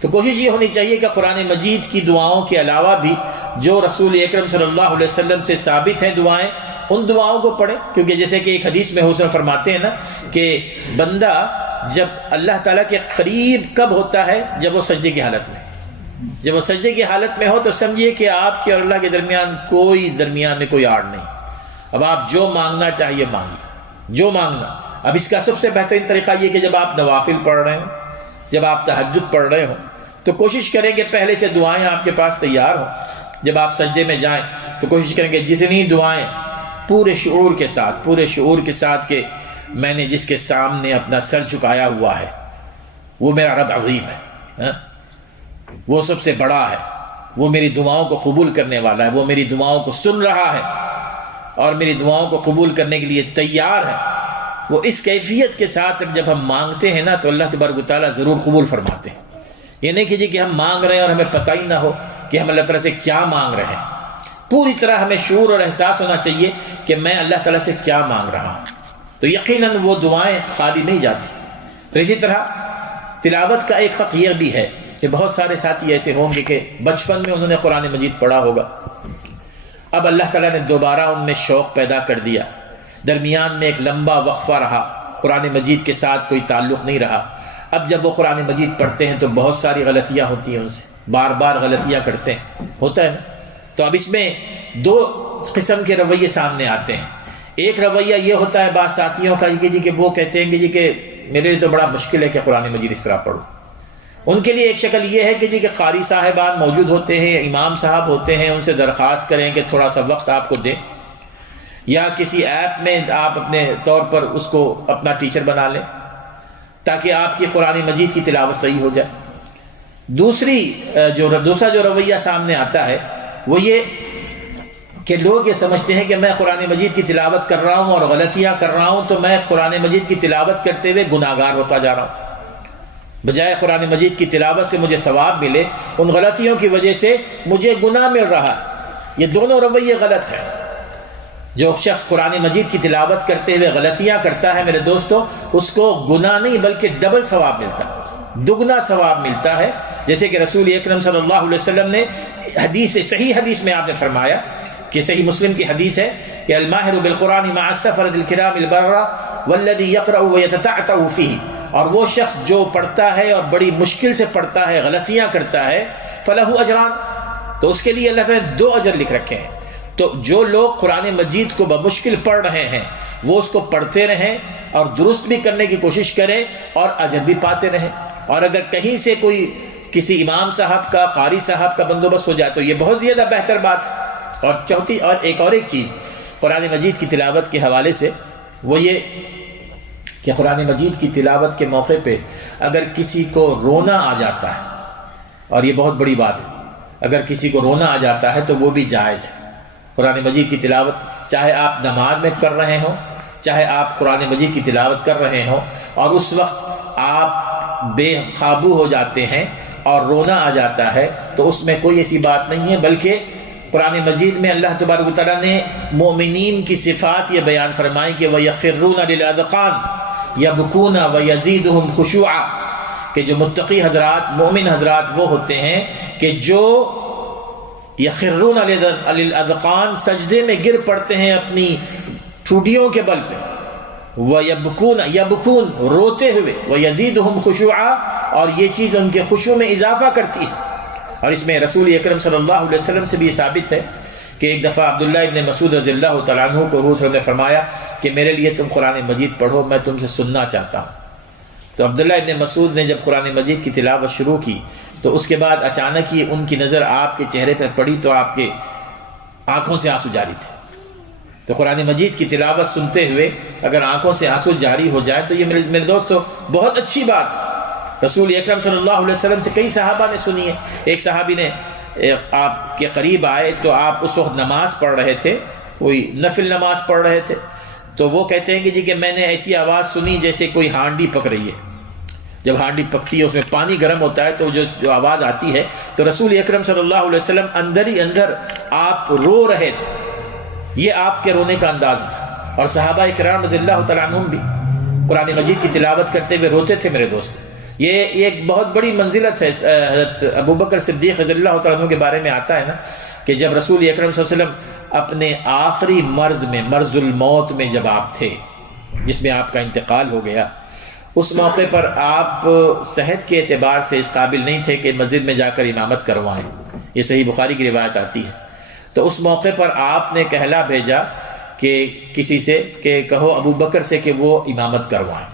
تو کوشش یہ ہونی چاہیے کہ قرآن مجید کی دعاؤں کے علاوہ بھی جو رسول اکرم صلی اللہ علیہ وسلم سے ثابت ہیں دعائیں، ان دعاؤں کو پڑھیں، کیونکہ جیسے کہ ایک حدیث میں حضور فرماتے ہیں نا کہ بندہ جب اللہ تعالیٰ کے قریب کب ہوتا ہے؟ جب وہ سجدے کی حالت میں، جب وہ سجدے کی حالت میں ہو تو سمجھیے کہ آپ کے اور اللہ کے درمیان میں کوئی آڑ نہیں۔ اب آپ جو مانگنا چاہیے مانگیے، جو مانگنا۔ اب اس کا سب سے بہترین طریقہ یہ کہ جب آپ نوافل پڑھ رہے ہوں، جب آپ تہجد پڑھ رہے ہوں، تو کوشش کریں کہ پہلے سے دعائیں آپ کے پاس تیار ہوں۔ جب آپ سجدے میں جائیں تو کوشش کریں کہ جتنی دعائیں پورے شعور کے ساتھ کہ میں نے جس کے سامنے اپنا سر جھکایا ہوا ہے وہ میرا رب عظیم ہے، وہ سب سے بڑا ہے، وہ میری دعاؤں کو قبول کرنے والا ہے، وہ میری دعاؤں کو سن رہا ہے، اور میری دعاؤں کو قبول کرنے کے لیے تیار ہے، وہ اس کیفیت کے ساتھ جب ہم مانگتے ہیں نا تو اللہ تبارک و تعالیٰ ضرور قبول فرماتے ہیں۔ یہ نہیں کیجیے کہ ہم مانگ رہے ہیں اور ہمیں پتہ ہی نہ ہو کہ ہم اللہ تعالیٰ سے کیا مانگ رہے ہیں۔ پوری طرح ہمیں شعور اور احساس ہونا چاہیے کہ میں اللہ تعالیٰ سے کیا مانگ رہا ہوں، تو یقیناً وہ دعائیں خالی نہیں جاتی۔ اور اسی طرح تلاوت کا ایک حق یہ بھی ہے کہ بہت سارے ساتھی ایسے ہوں گے کہ بچپن میں انہوں نے قرآن مجید پڑھا ہوگا، اب اللہ تعالیٰ نے دوبارہ ان میں شوق پیدا کر دیا، درمیان میں ایک لمبا وقفہ رہا، قرآن مجید کے ساتھ کوئی تعلق نہیں رہا۔ اب جب وہ قرآن مجید پڑھتے ہیں تو بہت ساری غلطیاں ہوتی ہیں، ان سے بار بار غلطیاں کرتے ہیں، ہوتا ہے نا۔ تو اب اس میں دو قسم کے رویے سامنے آتے ہیں۔ ایک رویہ یہ ہوتا ہے بعض ساتھیوں کا کہ وہ کہتے ہیں کہ میرے لیے تو بڑا مشکل ہے کہ قرآن مجید اس طرح پڑھوں۔ ان کے لیے ایک شکل یہ ہے کہ قاری صاحبان موجود ہوتے ہیں، امام صاحب ہوتے ہیں، ان سے درخواست کریں کہ تھوڑا سا وقت آپ کو دیں، یا کسی ایپ میں آپ اپنے طور پر اس کو اپنا ٹیچر بنا لیں تاکہ آپ کی قرآن مجید کی تلاوت صحیح ہو جائے۔ دوسرا جو رویہ سامنے آتا ہے وہ یہ کہ لوگ یہ سمجھتے ہیں کہ میں قرآن مجید کی تلاوت کر رہا ہوں اور غلطیاں کر رہا ہوں، تو میں قرآن مجید کی تلاوت کرتے ہوئے گناہگار ہوتا جا رہا ہوں، بجائے قرآن مجید کی تلاوت سے مجھے ثواب ملے، ان غلطیوں کی وجہ سے مجھے گناہ مل رہا ہے۔ یہ دونوں رویے غلط ہیں۔ جو شخص قرآن مجید کی تلاوت کرتے ہوئے غلطیاں کرتا ہے میرے دوستو، اس کو گناہ نہیں بلکہ ڈبل ثواب ملتا ہے، دگنا ثواب ملتا ہے۔ جیسے کہ رسول اکرم صلی اللہ علیہ وسلم نے صحیح حدیث میں آپ نے فرمایا کہ صحیح مسلم کی حدیث ہے کہ الماہر بالقرآن مع السفرة الکرام البررہ والذی یقرأ ویتتعتع فیہ، اور وہ شخص جو پڑھتا ہے اور بڑی مشکل سے پڑھتا ہے، غلطیاں کرتا ہے، فلہ اجران، تو اس کے لیے اللہ تعالیٰ نے 2 اجر لکھ رکھے ہیں۔ تو جو لوگ قرآن مجید کو بمشکل پڑھ رہے ہیں وہ اس کو پڑھتے رہیں اور درست بھی کرنے کی کوشش کریں اور اجر بھی پاتے رہیں، اور اگر کہیں سے کوئی کسی امام صاحب کا، قاری صاحب کا بندوبست ہو جائے تو یہ بہت زیادہ بہتر بات ہے۔ اور چوتھی اور ایک چیز قرآن مجید کی تلاوت کے حوالے سے وہ یہ کہ قرآن مجید کی تلاوت کے موقع پہ اگر کسی کو رونا آ جاتا ہے، اور یہ بہت بڑی بات ہے، اگر کسی کو رونا آ جاتا ہے تو وہ بھی جائز ہے۔ قرآن مجید کی تلاوت چاہے آپ نماز میں کر رہے ہوں، چاہے آپ قرآن مجید کی تلاوت کر رہے ہوں، اور اس وقت آپ بے قابو ہو جاتے ہیں اور رونا آ جاتا ہے، تو اس میں کوئی ایسی بات نہیں ہے، بلکہ قرآن مجید میں اللہ تبارک و تعالیٰ نے مومنین کی صفات یہ بیان فرمائی کہ وَيَخِرُّونَ لِلْأَذْقَانِ يَبْكُونَ وَيَزِيدُهُمْ خُشُوعًا، کہ جو متقی حضرات، مومن حضرات وہ ہوتے ہیں کہ جو یخرون للأذقان، سجدے میں گر پڑتے ہیں اپنی ٹھوٹیوں کے بل پہ، یبکون روتے ہوئے، وَيَزِيدُهُمْ خُشُوعًا، اور یہ چیز ان کے خشوع میں اضافہ کرتی ہے۔ اور اس میں رسول اکرم صلی اللہ علیہ وسلم سے بھی ثابت ہے کہ ایک دفعہ عبداللہ ابن مسعود رضی اللہ تعالیٰ عنہ کو حضور صلی اللہ علیہ وسلم نے فرمایا کہ میرے لیے تم قرآن مجید پڑھو، میں تم سے سننا چاہتا ہوں۔ تو عبداللہ ابن مسعود نے جب قرآن مجید کی تلاوت شروع کی تو اس کے بعد اچانک ہی ان کی نظر آپ کے چہرے پر پڑی تو آپ کے آنکھوں سے آنسو جاری تھے۔ تو قرآن مجید کی تلاوت سنتے ہوئے اگر آنکھوں سے آنسو جاری ہو جائے تو یہ میرے دوستو بہت اچھی بات ہے۔ رسول اکرم صلی اللہ علیہ وسلم سے کئی صحابہ نے سنی ہے۔ ایک صحابی نے آپ کے قریب آئے تو آپ اس وقت نماز پڑھ رہے تھے، کوئی نفل نماز پڑھ رہے تھے، تو وہ کہتے ہیں کہ میں نے ایسی آواز سنی جیسے کوئی ہانڈی پک رہی ہے۔ جب ہانڈی پکتی ہے اس میں پانی گرم ہوتا ہے تو جو آواز آتی ہے، تو رسول اکرم صلی اللہ علیہ وسلم اندر ہی اندر آپ رو رہے تھے، یہ آپ کے رونے کا انداز تھا۔ اور صحابہ اکرام رضی اللہ تعالیٰ عنہم بھی قرآن مجید کی تلاوت کرتے ہوئے روتے تھے میرے دوست۔ یہ ایک بہت بڑی منزلت ہے۔ حضرت ابوبکر صدیق رضی اللہ تعالیٰ عنہ کے بارے میں آتا ہے نا کہ جب رسول اکرم صلی اللہ علیہ وسلم اپنے آخری مرض میں، مرض الموت میں جب آپ تھے، جس میں آپ کا انتقال ہو گیا، اس موقع پر آپ صحت کے اعتبار سے اس قابل نہیں تھے کہ مسجد میں جا کر امامت کروائیں، یہ صحیح بخاری کی روایت آتی ہے۔ تو اس موقع پر آپ نے کہلا بھیجا کہ کسی سے کہ کہو ابو بکر سے کہ وہ امامت کروائیں،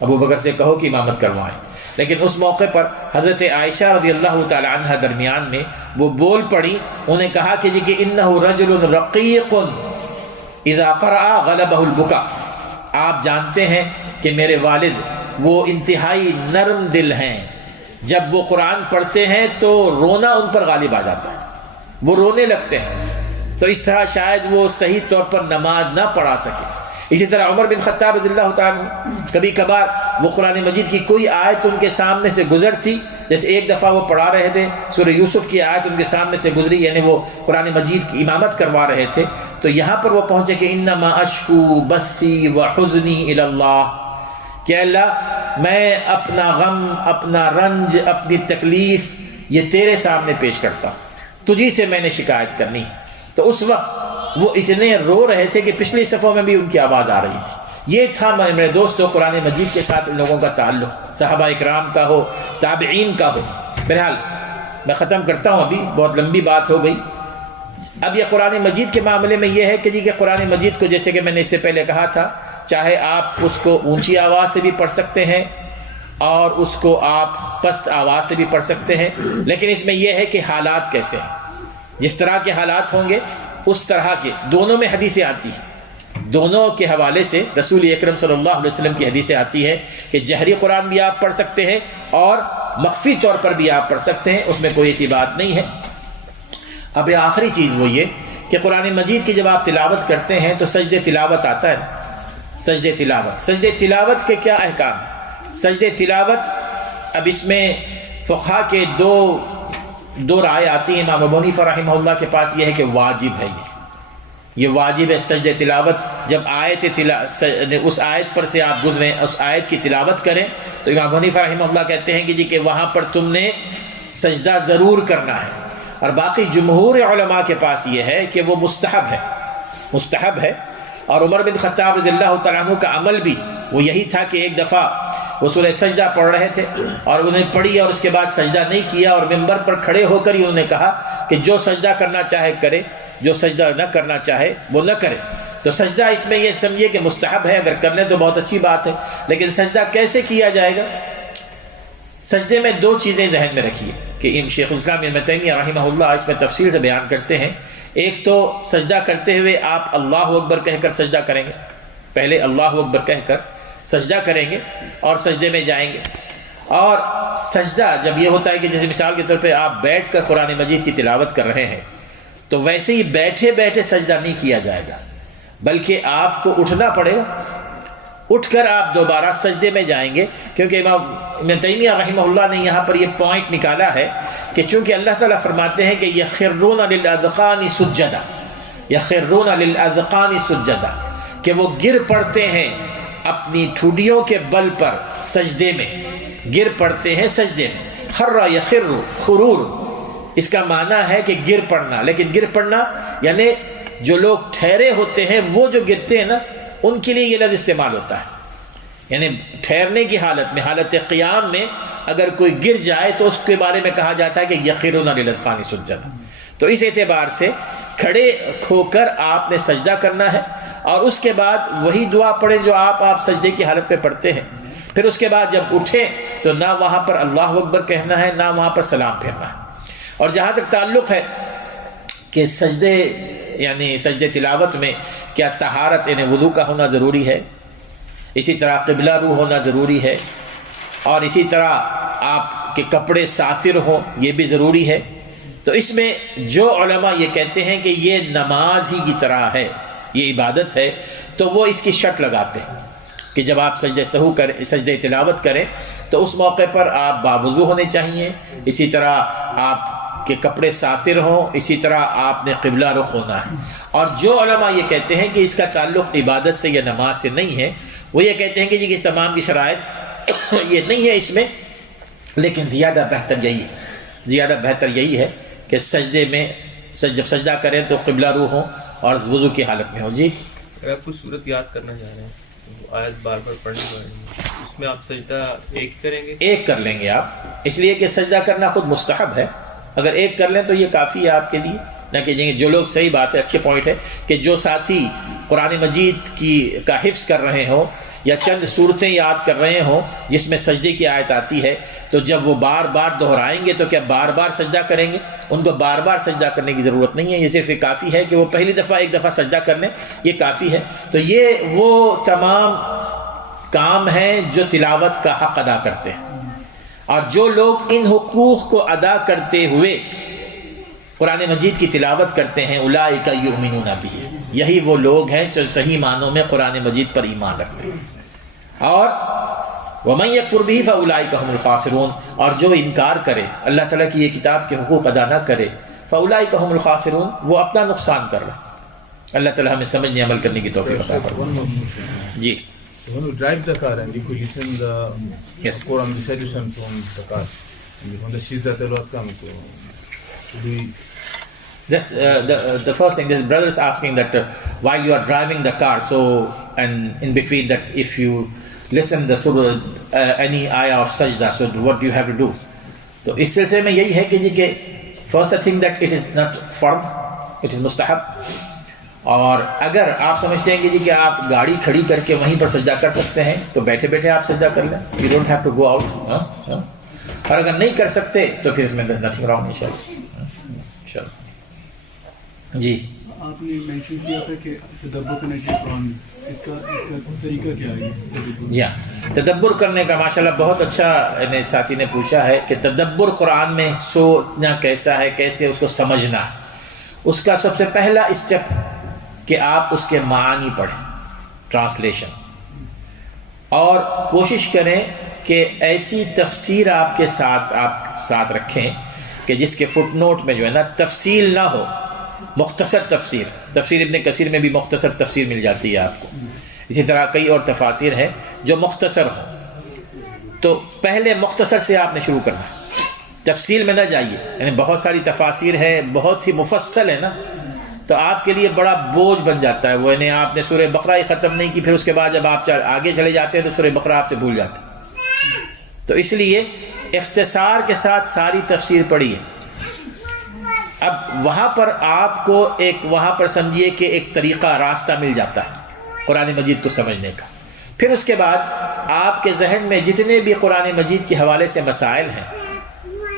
ابو بکر سے کہو کہ امامت کروائیں۔ لیکن اس موقع پر حضرت عائشہ رضی اللہ تعالی عنہ درمیان میں وہ بول پڑی، انہوں نے کہا کہ انہ رجل رقیق اذا قرأ غلبہ البکا، آپ جانتے ہیں کہ میرے والد وہ انتہائی نرم دل ہیں، جب وہ قرآن پڑھتے ہیں تو رونا ان پر غالب آ جاتا ہے، وہ رونے لگتے ہیں۔ تو اس طرح شاید وہ صحیح طور پر نماز نہ پڑھا سکے۔ اسی طرح عمر بن خطاب رضی اللہ تعالیٰ عنہ کبھی کبھار وہ قرآن مجید کی کوئی آیت ان کے سامنے سے گزرتی، جیسے ایک دفعہ وہ پڑھا رہے تھے سورہ یوسف کی آیت ان کے سامنے سے گزری، یعنی وہ قرآن مجید کی امامت کروا رہے تھے، تو یہاں پر وہ پہنچے کہ انما اشکو بثی وحزنی الی اللہ، کہ اللہ میں اپنا غم، اپنا رنج، اپنی تکلیف یہ تیرے سامنے پیش کرتا ہوں، تجھی سے میں نے شکایت کرنی۔ تو اس وقت وہ اتنے رو رہے تھے کہ پچھلی صفوں میں بھی ان کی آواز آ رہی تھی۔ یہ تھا میرے دوستو قرآن مجید کے ساتھ ان لوگوں کا تعلق، صحابہ اکرام کا ہو، تابعین کا ہو۔ بہرحال میں ختم کرتا ہوں، ابھی بہت لمبی بات ہو گئی۔ اب یہ قرآن مجید کے معاملے میں یہ ہے کہ کہ قرآن مجید کو جیسے کہ میں نے اس سے پہلے کہا تھا، چاہے آپ اس کو اونچی آواز سے بھی پڑھ سکتے ہیں اور اس کو آپ پست آواز سے بھی پڑھ سکتے ہیں، لیکن اس میں یہ ہے کہ حالات کیسے ہیں، جس طرح کے حالات ہوں گے اس طرح کے۔ دونوں میں حدیثیں آتی ہیں، دونوں کے حوالے سے رسول اکرم صلی اللہ علیہ وسلم کی حدیثیں آتی ہے کہ جہری قرآن بھی آپ پڑھ سکتے ہیں اور مخفی طور پر بھی آپ پڑھ سکتے ہیں، اس میں کوئی ایسی بات نہیں ہے۔ اب آخری چیز وہ یہ کہ قرآن مجید کی جب آپ تلاوت کرتے ہیں تو سجدے تلاوت آتا ہے، سجدے تلاوت، سجدے تلاوت کے کیا احکام؟ سجدے تلاوت، اب اس میں فقہا کے دو رائے آتی ہیں۔ امام ابو حنیفہ رحمہ اللہ کے پاس یہ ہے کہ واجب ہے، یہ واجب ہے سجدے تلاوت۔ جب اس آیت پر سے آپ گزریں، اس آیت کی تلاوت کریں، تو امام ابو حنیفہ رحمہ اللہ کہتے ہیں کہ وہاں پر تم نے سجدہ ضرور کرنا ہے، اور باقی جمہور علماء کے پاس یہ ہے کہ وہ مستحب ہے، مستحب ہے۔ اور عمر بن خطاب رضی اللہ تعالیٰ عنہ کا عمل بھی وہ یہی تھا کہ ایک دفعہ وہ سورہ سجدہ پڑھ رہے تھے اور انہیں پڑھی اور اس کے بعد سجدہ نہیں کیا، اور ممبر پر کھڑے ہو کر ہی انہوں نے کہا کہ جو سجدہ کرنا چاہے کرے، جو سجدہ نہ کرنا چاہے وہ نہ کرے۔ تو سجدہ اس میں یہ سمجھیے کہ مستحب ہے، اگر کر لیں تو بہت اچھی بات ہے، لیکن سجدہ کیسے کیا جائے گا؟ سجدے میں دو چیزیں ذہن میں رکھیے کہ شیخ الاسلام ابن تیمیہ رحمہ اللہ اس میں تفصیل سے بیان کرتے ہیں۔ ایک تو سجدہ کرتے ہوئے آپ اللہ اکبر کہہ کر سجدہ کریں گے، پہلے اللہ اکبر کہہ کر سجدہ کریں گے اور سجدے میں جائیں گے۔ اور سجدہ جب یہ ہوتا ہے کہ جیسے مثال کے طور پہ آپ بیٹھ کر قرآن مجید کی تلاوت کر رہے ہیں، تو ویسے ہی بیٹھے بیٹھے سجدہ نہیں کیا جائے گا، بلکہ آپ کو اٹھنا پڑے گا، اٹھ کر آپ دوبارہ سجدے میں جائیں گے، کیونکہ امام ابن تیمیہ رحمہ اللہ نے یہاں پر یہ پوائنٹ نکالا ہے کہ چونکہ اللہ تعالیٰ فرماتے ہیں کہ یخرون للاذقان سجدا، یخرون للاذقان سجدا، کہ وہ گر پڑتے ہیں اپنی ٹھوڈیوں کے بل پر سجدے میں، گر پڑتے ہیں سجدے میں۔ خر یخر خرور، اس کا معنی ہے کہ گر پڑنا، لیکن گر پڑنا یعنی جو لوگ ٹھہرے ہوتے ہیں وہ جو گرتے ہیں نا، ان کے لیے یہ لفظ استعمال ہوتا ہے، یعنی ٹھہرنے کی حالت میں، حالت قیام میں اگر کوئی گر جائے تو اس کے بارے میں کہا جاتا ہے کہ یخرون للاذقان سجدا۔ تو اس اعتبار سے کھڑے ہو کر آپ نے سجدہ کرنا ہے، اور اس کے بعد وہی دعا پڑھیں جو آپ سجدے کی حالت میں پڑھتے ہیں۔ پھر اس کے بعد جب اٹھیں تو نہ وہاں پر اللہ اکبر کہنا ہے، نہ وہاں پر سلام پھیرنا ہے۔ اور جہاں تک تعلق ہے کہ سجدے یعنی سجدے تلاوت میں کیا طہارت یعنی وضو کا ہونا ضروری ہے، اسی طرح قبلہ رو ہونا ضروری ہے، اور اسی طرح آپ کے کپڑے ساتر ہوں یہ بھی ضروری ہے، تو اس میں جو علماء یہ کہتے ہیں کہ یہ نماز ہی کی طرح ہے، یہ عبادت ہے، تو وہ اس کی شرط لگاتے ہیں کہ جب آپ سجدے سہو کریں، سجدے تلاوت کریں تو اس موقع پر آپ باوضو ہونے چاہیے، اسی طرح آپ کے کپڑے ساتر ہوں، اسی طرح آپ نے قبلہ رخ ہونا ہے۔ اور جو علماء یہ کہتے ہیں کہ اس کا تعلق عبادت سے یا نماز سے نہیں ہے، وہ یہ کہتے ہیں کہ یہ تمام کی شرائط یہ نہیں ہے اس میں، لیکن زیادہ بہتر یہی ہے کہ سجدے میں جب سجدہ کریں تو قبلہ رو ہوں اور وضو کی حالت میں ہو۔ جی اگر آپ کچھ صورت یاد کرنا چاہ رہے ہیں، آیت بار بار پڑھنی پڑے گی، اس میں آپ سجدہ ایک کریں گے؟ ایک کر لیں گے آپ، اس لیے کہ سجدہ کرنا خود مستحب ہے، اگر ایک کر لیں تو یہ کافی ہے آپ کے لیے، نہ کہ جو لوگ، صحیح بات ہے، اچھے پوائنٹ ہے کہ جو ساتھی قرآن مجید کا حفظ کر رہے ہوں یا چند صورتیں یاد کر رہے ہوں جس میں سجدے کی آیت آتی ہے، تو جب وہ بار بار دہرائیں گے تو کیا بار بار سجدہ کریں گے؟ ان کو بار بار سجدہ کرنے کی ضرورت نہیں ہے، یہ صرف کافی ہے کہ وہ پہلی دفعہ ایک دفعہ سجدہ کر لیں، یہ کافی ہے۔ تو یہ وہ تمام کام ہیں جو تلاوت کا حق ادا کرتے ہیں، اور جو لوگ ان حقوق کو ادا کرتے ہوئے قرآن مجید کی تلاوت کرتے ہیں اولئک یؤمنون بہ، یہی وہ لوگ ہیں جو صحیح معنوں میں قرآن مجید پر ایمان رکھتے ہیں. اور ومن یکفر بہ فاولئک هم الخاسرون، اور جو انکار کرے اللہ تعالیٰ کی یہ کتاب کے حقوق ادا نہ کرے فاولئک هم الخاسرون، وہ اپنا نقصان کر رہا ہے. اللہ تعالیٰ ہمیں سمجھنے عمل کرنے کی توفیق عطا فرمائے. جی When we drive the car and if we listen the Yes. Quran recitation from the car, and when the Shizda Telawat comes, we This, the first thing, the brother is asking that while you are driving the car, so and in between that, if you listen the surah, any ayah of sajda, so what do you have to do? تو اس سلسلے میں یہی ہے کہ جی کہ first the thing that it is not فرض, it is مستحب. اور اگر آپ سمجھتے ہیں کہ جی کہ آپ گاڑی کھڑی کر کے وہیں پر سجدہ کر سکتے ہیں تو بیٹھے بیٹھے آپ سجدہ کر لیں. You don't have to go out. اور اگر نہیں کر سکتے تو پھر اس میں nothing wrong انشاءاللہ. جی آپ نے مینشن کیا تھا کہ تدبر کرنے کے قرآن میں اس کا طریقہ کیا ہے؟ جی ہاں، تدبر کرنے کا ماشاءاللہ بہت اچھا ساتھی نے پوچھا ہے کہ تدبر قرآن میں سوچنا کیسا ہے، کیسے اس کو سمجھنا. اس کا سب سے پہلا اسٹیپ کہ آپ اس کے معانی پڑھیں، ٹرانسلیشن، اور کوشش کریں کہ ایسی تفسیر آپ کے ساتھ رکھیں کہ جس کے فٹ نوٹ میں جو ہے نا تفصیل نہ ہو، مختصر تفسیر. تفسیر ابن کثیر میں بھی مختصر تفسیر مل جاتی ہے آپ کو. اسی طرح کئی اور تفاسیر ہیں جو مختصر ہوں. تو پہلے مختصر سے آپ نے شروع کرنا ہے، تفصیل میں نہ جائیے. یعنی بہت ساری تفاسیر ہیں، بہت ہی مفصل ہے نا، تو آپ کے لیے بڑا بوجھ بن جاتا ہے وہ. یعنی آپ نے سورہ بقرہ ہی ختم نہیں کی، پھر اس کے بعد جب آپ آگے چلے جاتے ہیں تو سورہ بقرہ آپ سے بھول جاتے ہیں. تو اس لیے اختصار کے ساتھ ساری تفسیر پڑھیے. اب وہاں پر آپ کو وہاں پر سمجھیے کہ ایک طریقہ، راستہ مل جاتا ہے قرآن مجید کو سمجھنے کا. پھر اس کے بعد آپ کے ذہن میں جتنے بھی قرآن مجید کے حوالے سے مسائل ہیں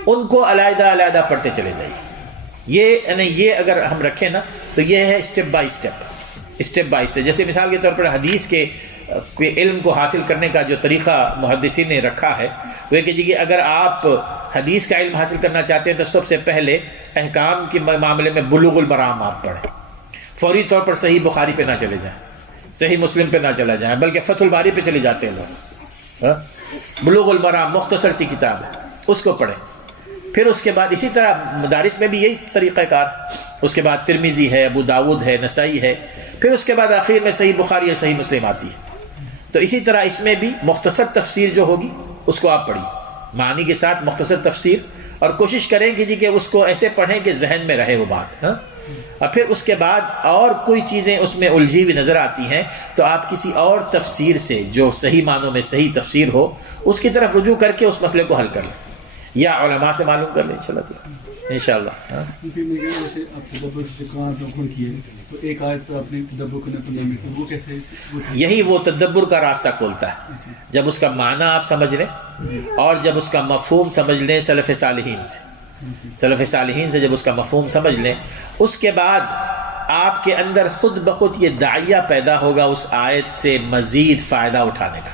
ان کو علیحدہ علیحدہ پڑھتے چلے جائیے. یہ اگر ہم رکھیں نا تو یہ ہے اسٹیپ بائی اسٹیپ. جیسے مثال کے طور پر حدیث کے علم کو حاصل کرنے کا جو طریقہ محدثین نے رکھا ہے وہ ہے کہ اگر آپ حدیث کا علم حاصل کرنا چاہتے ہیں تو سب سے پہلے احکام کے معاملے میں بلوغ المرام آپ پڑھیں. فوری طور پر صحیح بخاری پہ نہ چلے جائیں، صحیح مسلم پہ نہ چلا جائیں، بلکہ فتح الباری پہ چلے جاتے ہیں لوگ. بلوغ المرام مختصر سی کتاب ہے، اس کو پڑھیں. پھر اس کے بعد اسی طرح مدارس میں بھی یہی طریقہ کار. اس کے بعد ترمذی ہے، ابو داود ہے، نسائی ہے. پھر اس کے بعد آخر میں صحیح بخاری اور صحیح مسلم آتی ہے. تو اسی طرح اس میں بھی مختصر تفسیر جو ہوگی اس کو آپ پڑھیے، معنی کے ساتھ مختصر تفسیر، اور کوشش کریں کہ اس کو ایسے پڑھیں کہ ذہن میں رہے وہ بات. اور پھر اس کے بعد اور کوئی چیزیں اس میں الجھی ہوئی نظر آتی ہیں تو آپ کسی اور تفسیر سے جو صحیح معنوں میں صحیح تفسیر ہو اس کی طرف رجوع کر کے اس مسئلے کو حل کر لیں، یا علماء سے معلوم کر لیں انشاءاللہ. جیسے آپ تدبر سے قرآن کیے تو ایک آیت پر آپ نے تدبر کرنے کو نہیں ملتا، وہ کیسے؟ یہی وہ تدبر کا راستہ کھولتا ہے جب اس کا معنی آپ سمجھ لیں اور جب اس کا مفہوم سمجھ لیں سلف صالحین سے جب اس کا مفہوم سمجھ لیں، اس کے بعد آپ کے اندر خود بخود یہ داعیہ پیدا ہوگا اس آیت سے مزید فائدہ اٹھانے کا.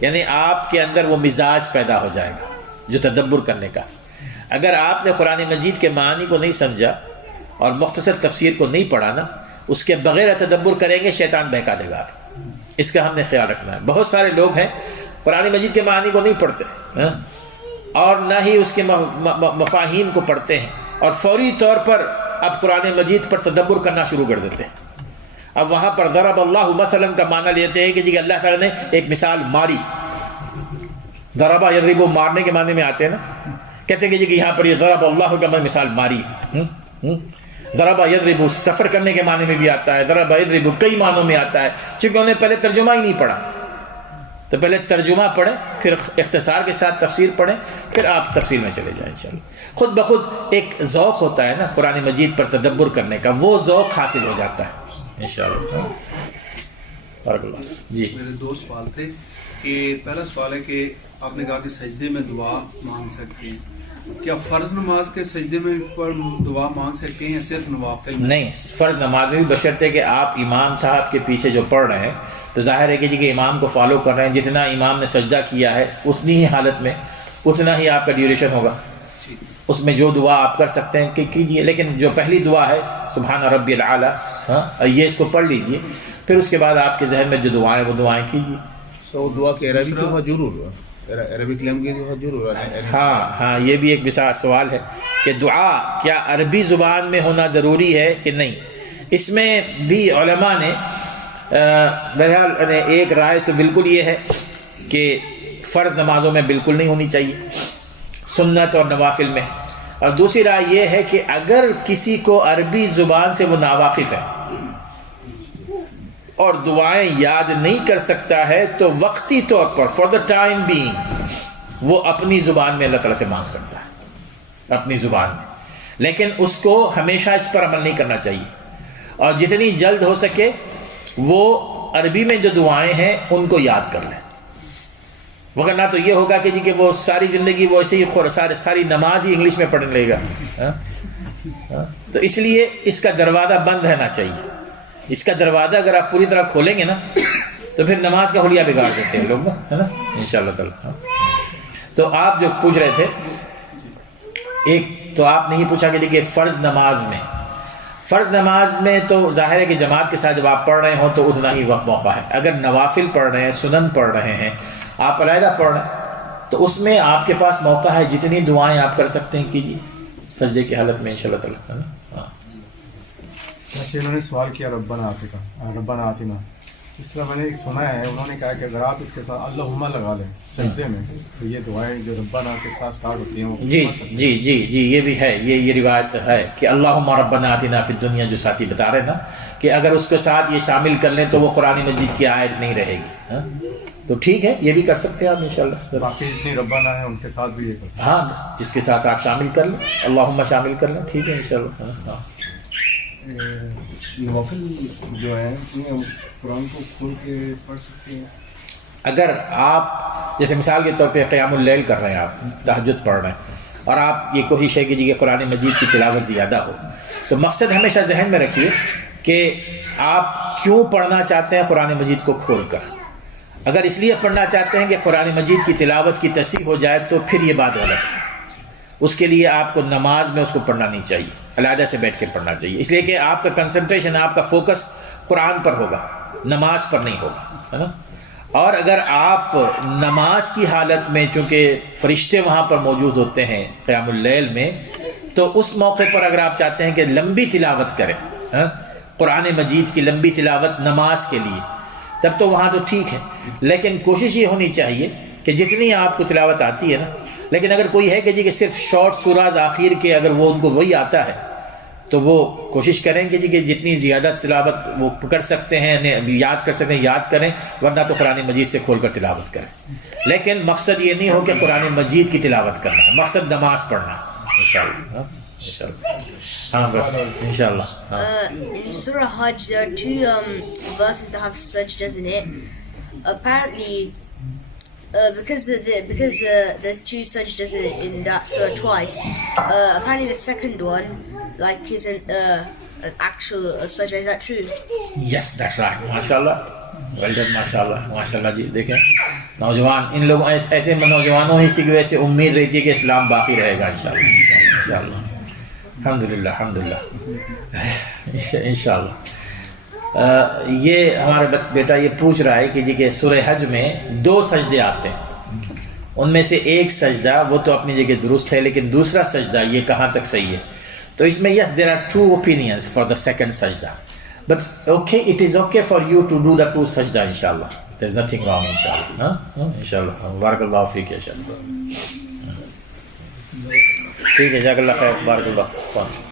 یعنی آپ کے اندر وہ مزاج پیدا ہو جائے گا جو تدبر کرنے کا. اگر آپ نے قرآن مجید کے معنی کو نہیں سمجھا اور مختصر تفسیر کو نہیں پڑھا نا، اس کے بغیر تدبر کریں گے شیطان بہکا دے گا. اس کا ہم نے خیال رکھنا ہے. بہت سارے لوگ ہیں قرآن مجید کے معنی کو نہیں پڑھتے اور نہ ہی اس کے مفاہیم کو پڑھتے ہیں، اور فوری طور پر اب قرآن مجید پر تدبر کرنا شروع کر دیتے ہیں. اب وہاں پر ضرب اللہ مثلا کا معنی لیتے ہیں کہ اللہ تعالیٰ نے ایک مثال ماری. ضربہ یضرب مارنے کے معنی میں آتے ہیں نا، کہتے ہیں کہ یہاں پر یہ ضرب اللہ کا مثال ماری. ضربہ یضرب سفر کرنے کے معنی میں بھی آتا ہے، ضربہ یضرب کئی معنوں میں آتا ہے. چونکہ انہوں نے پہلے ترجمہ ہی نہیں پڑھا تو پہلے ترجمہ پڑھیں، پھر اختصار کے ساتھ تفسیر پڑھیں، پھر آپ تفسیر میں چلے جائیں انشاءاللہ. خود بخود ایک ذوق ہوتا ہے نا قرآن مجید پر تدبر کرنے کا، وہ ذوق حاصل ہو جاتا ہے انشاءاللہ. بارک اللہ. جی میرے دو سوال تھے کہ پہلا سوال ہے کہ آپ نے کہا کہ سجدے میں دعا مانگ سکتے ہیں، کیا فرض نماز کے سجدے میں پر دعا مانگ سکتے ہیں یا صرف نوافل میں؟ نہیں، فرض نماز میں بھی بشرطے کہ آپ امام صاحب کے پیچھے جو پڑھ رہے ہیں تو ظاہر ہے کہ امام کو فالو کر رہے ہیں، جتنا امام نے سجدہ کیا ہے اتنی ہی حالت میں اتنا ہی آپ کا ڈیوریشن ہوگا. ٹھیک ہے. اس میں جو دعا آپ کر سکتے ہیں کہ کیجئے، لیکن جو پہلی دعا ہے سبحان ربی الاعلیٰ، یہ اس کو پڑھ لیجئے، پھر اس کے بعد آپ کے ذہن میں جو دعائیں وہ دعائیں کیجئے. تو دعا کے عربی کی بہت ضرور عربی کلام کی بہت ضرور. ہاں یہ بھی ایک سوال ہے کہ دعا کیا عربی زبان میں ہونا ضروری ہے کہ نہیں. اس میں بھی علماء نے بہرحال ایک رائے تو بالکل یہ ہے کہ فرض نمازوں میں بالکل نہیں ہونی چاہیے، سنت اور نوافل میں. اور دوسری رائے یہ ہے کہ اگر کسی کو عربی زبان سے وہ ناواقف ہے اور دعائیں یاد نہیں کر سکتا ہے تو وقتی طور پر فار دا ٹائم بینگ وہ اپنی زبان میں اللہ تعالیٰ سے مانگ سکتا ہے، اپنی زبان میں. لیکن اس کو ہمیشہ اس پر عمل نہیں کرنا چاہیے، اور جتنی جلد ہو سکے وہ عربی میں جو دعائیں ہیں ان کو یاد کر لیں. وگرنہ تو یہ ہوگا کہ وہ ساری زندگی وہ ایسے ہی ساری نماز ہی انگلش میں پڑھنے لگے گا. تو اس لیے اس کا دروازہ بند رہنا چاہیے. اس کا دروازہ اگر آپ پوری طرح کھولیں گے نا تو پھر نماز کا حلیہ بگاڑ دیتے ہیں لوگ، ہے نا، انشاءاللہ تعالیٰ. تو آپ جو پوچھ رہے تھے، ایک تو آپ نے یہ پوچھا کہ فرض نماز میں تو ظاہر ہے کہ جماعت کے ساتھ جب آپ پڑھ رہے ہوں تو اتنا ہی وقت موقع ہے. اگر نوافل پڑھ رہے ہیں، سنن پڑھ رہے ہیں، آپ علیحدہ پڑھ رہے ہیں تو اس میں آپ کے پاس موقع ہے، جتنی دعائیں آپ کر سکتے ہیں کیجیے سجدے کی حالت میں انشاءاللہ تعالیٰ. ویسے انہوں نے سوال کیا ربنا آتنا، اس طرح میں نے سنا ہے انہوں نے کہا کہ اگر آپ اس کے ساتھ اللہم لگا لیں سجدے میں تو یہ دعائیں جو ربنا کے ساتھ سٹارٹ ہوتی ہیں وہ جی یہ بھی ہے، یہ روایت ہے کہ اللہم ربنا آتنا فی الدنیا، جو ساتھی بتا رہے نا کہ اگر اس کے ساتھ یہ شامل کر لیں تو وہ قرآن مجید کی آیت نہیں رہے گی. تو ٹھیک ہے، یہ بھی کر سکتے ہیں آپ انشاءاللہ. باقی جتنی ربنا ہے ان کے ساتھ بھی یہ کر سکتے ہیں. ہاں، جس کے ساتھ آپ شامل کر لیں، اللہم شامل کر لیں، ٹھیک ہے انشاءاللہ. نوافل جو ہیں قرآن کو کھول کے پڑھ سکتے ہیں. اگر آپ جیسے مثال کے طور پہ قیام اللیل کر رہے ہیں، آپ تہجد پڑھ رہے ہیں اور آپ یہ کوشش ہے کہ قرآن مجید کی تلاوت زیادہ ہو، تو مقصد ہمیشہ ذہن میں رکھیے کہ آپ کیوں پڑھنا چاہتے ہیں قرآن مجید کو کھول کر. اگر اس لیے پڑھنا چاہتے ہیں کہ قرآن مجید کی تلاوت کی تصحیح ہو جائے تو پھر یہ بات غلط ہے. اس کے لیے آپ کو نماز میں اس کو پڑھنا نہیں چاہیے، علیحدہ سے بیٹھ کے پڑھنا چاہیے، اس لیے کہ آپ کا کنسنٹریشن، آپ کا فوکس قرآن پر ہوگا، نماز پر نہیں ہوگا، ہے نا. اور اگر آپ نماز کی حالت میں، چونکہ فرشتے وہاں پر موجود ہوتے ہیں قیام اللیل میں، تو اس موقع پر اگر آپ چاہتے ہیں کہ لمبی تلاوت کریں، قرآن مجید کی لمبی تلاوت نماز کے لیے، تب تو وہاں تو ٹھیک ہے. لیکن کوشش یہ ہونی چاہیے کہ جتنی آپ کو تلاوت آتی ہے نا، لیکن اگر کوئی ہے کہ صرف شارٹ سوراز آخر کے اگر وہ ان کو وہی آتا ہے تو وہ کوشش کریں کہ جتنی زیادہ تلاوت وہ کر سکتے ہیں، یاد کر سکتے ہیں، یاد کریں، ورنہ تو قرآن مجید سے کھول کر تلاوت کریں. لیکن مقصد یہ نہیں ہو کہ قرآن مجید کی تلاوت کرنا ہے، مقصد نماز پڑھنا انشاءاللہ. ہاں بس انشاءاللہ. In Surah Hajj, there are two verses that have sajdas in it. Apparently, because there's two sajdas in that surah twice. Apparently, the second one, is an actual sajda. Is that true? Yes, that's right. MashaAllah. Well done, MashaAllah. MashaAllah جی. دیکھیں نوجوان، ان لوگوں ایسے نوجوانوں ہی سے ویسے امید رہتی ہے کہ اسلام باقی رہے گا انشاءاللہ. الحمدللہ انشاءاللہ. یہ ہمارا بیٹا یہ پوچھ رہا ہے کہ سورہ حج میں 2 سجدے آتے ہیں، ان میں سے ایک سجدہ وہ تو اپنی جگہ درست ہے، لیکن دوسرا سجدہ یہ کہاں تک صحیح ہے. تو اس میں yes, there are 2 opinions for the second sajda, but it is okay for you to do the 2 sajda inshallah. There's nothing wrong inshallah. Inshallah. Barakallahu feek ya inshallah. ٹھیک ہے، جزاک اللہ خیر. بارک اللہ.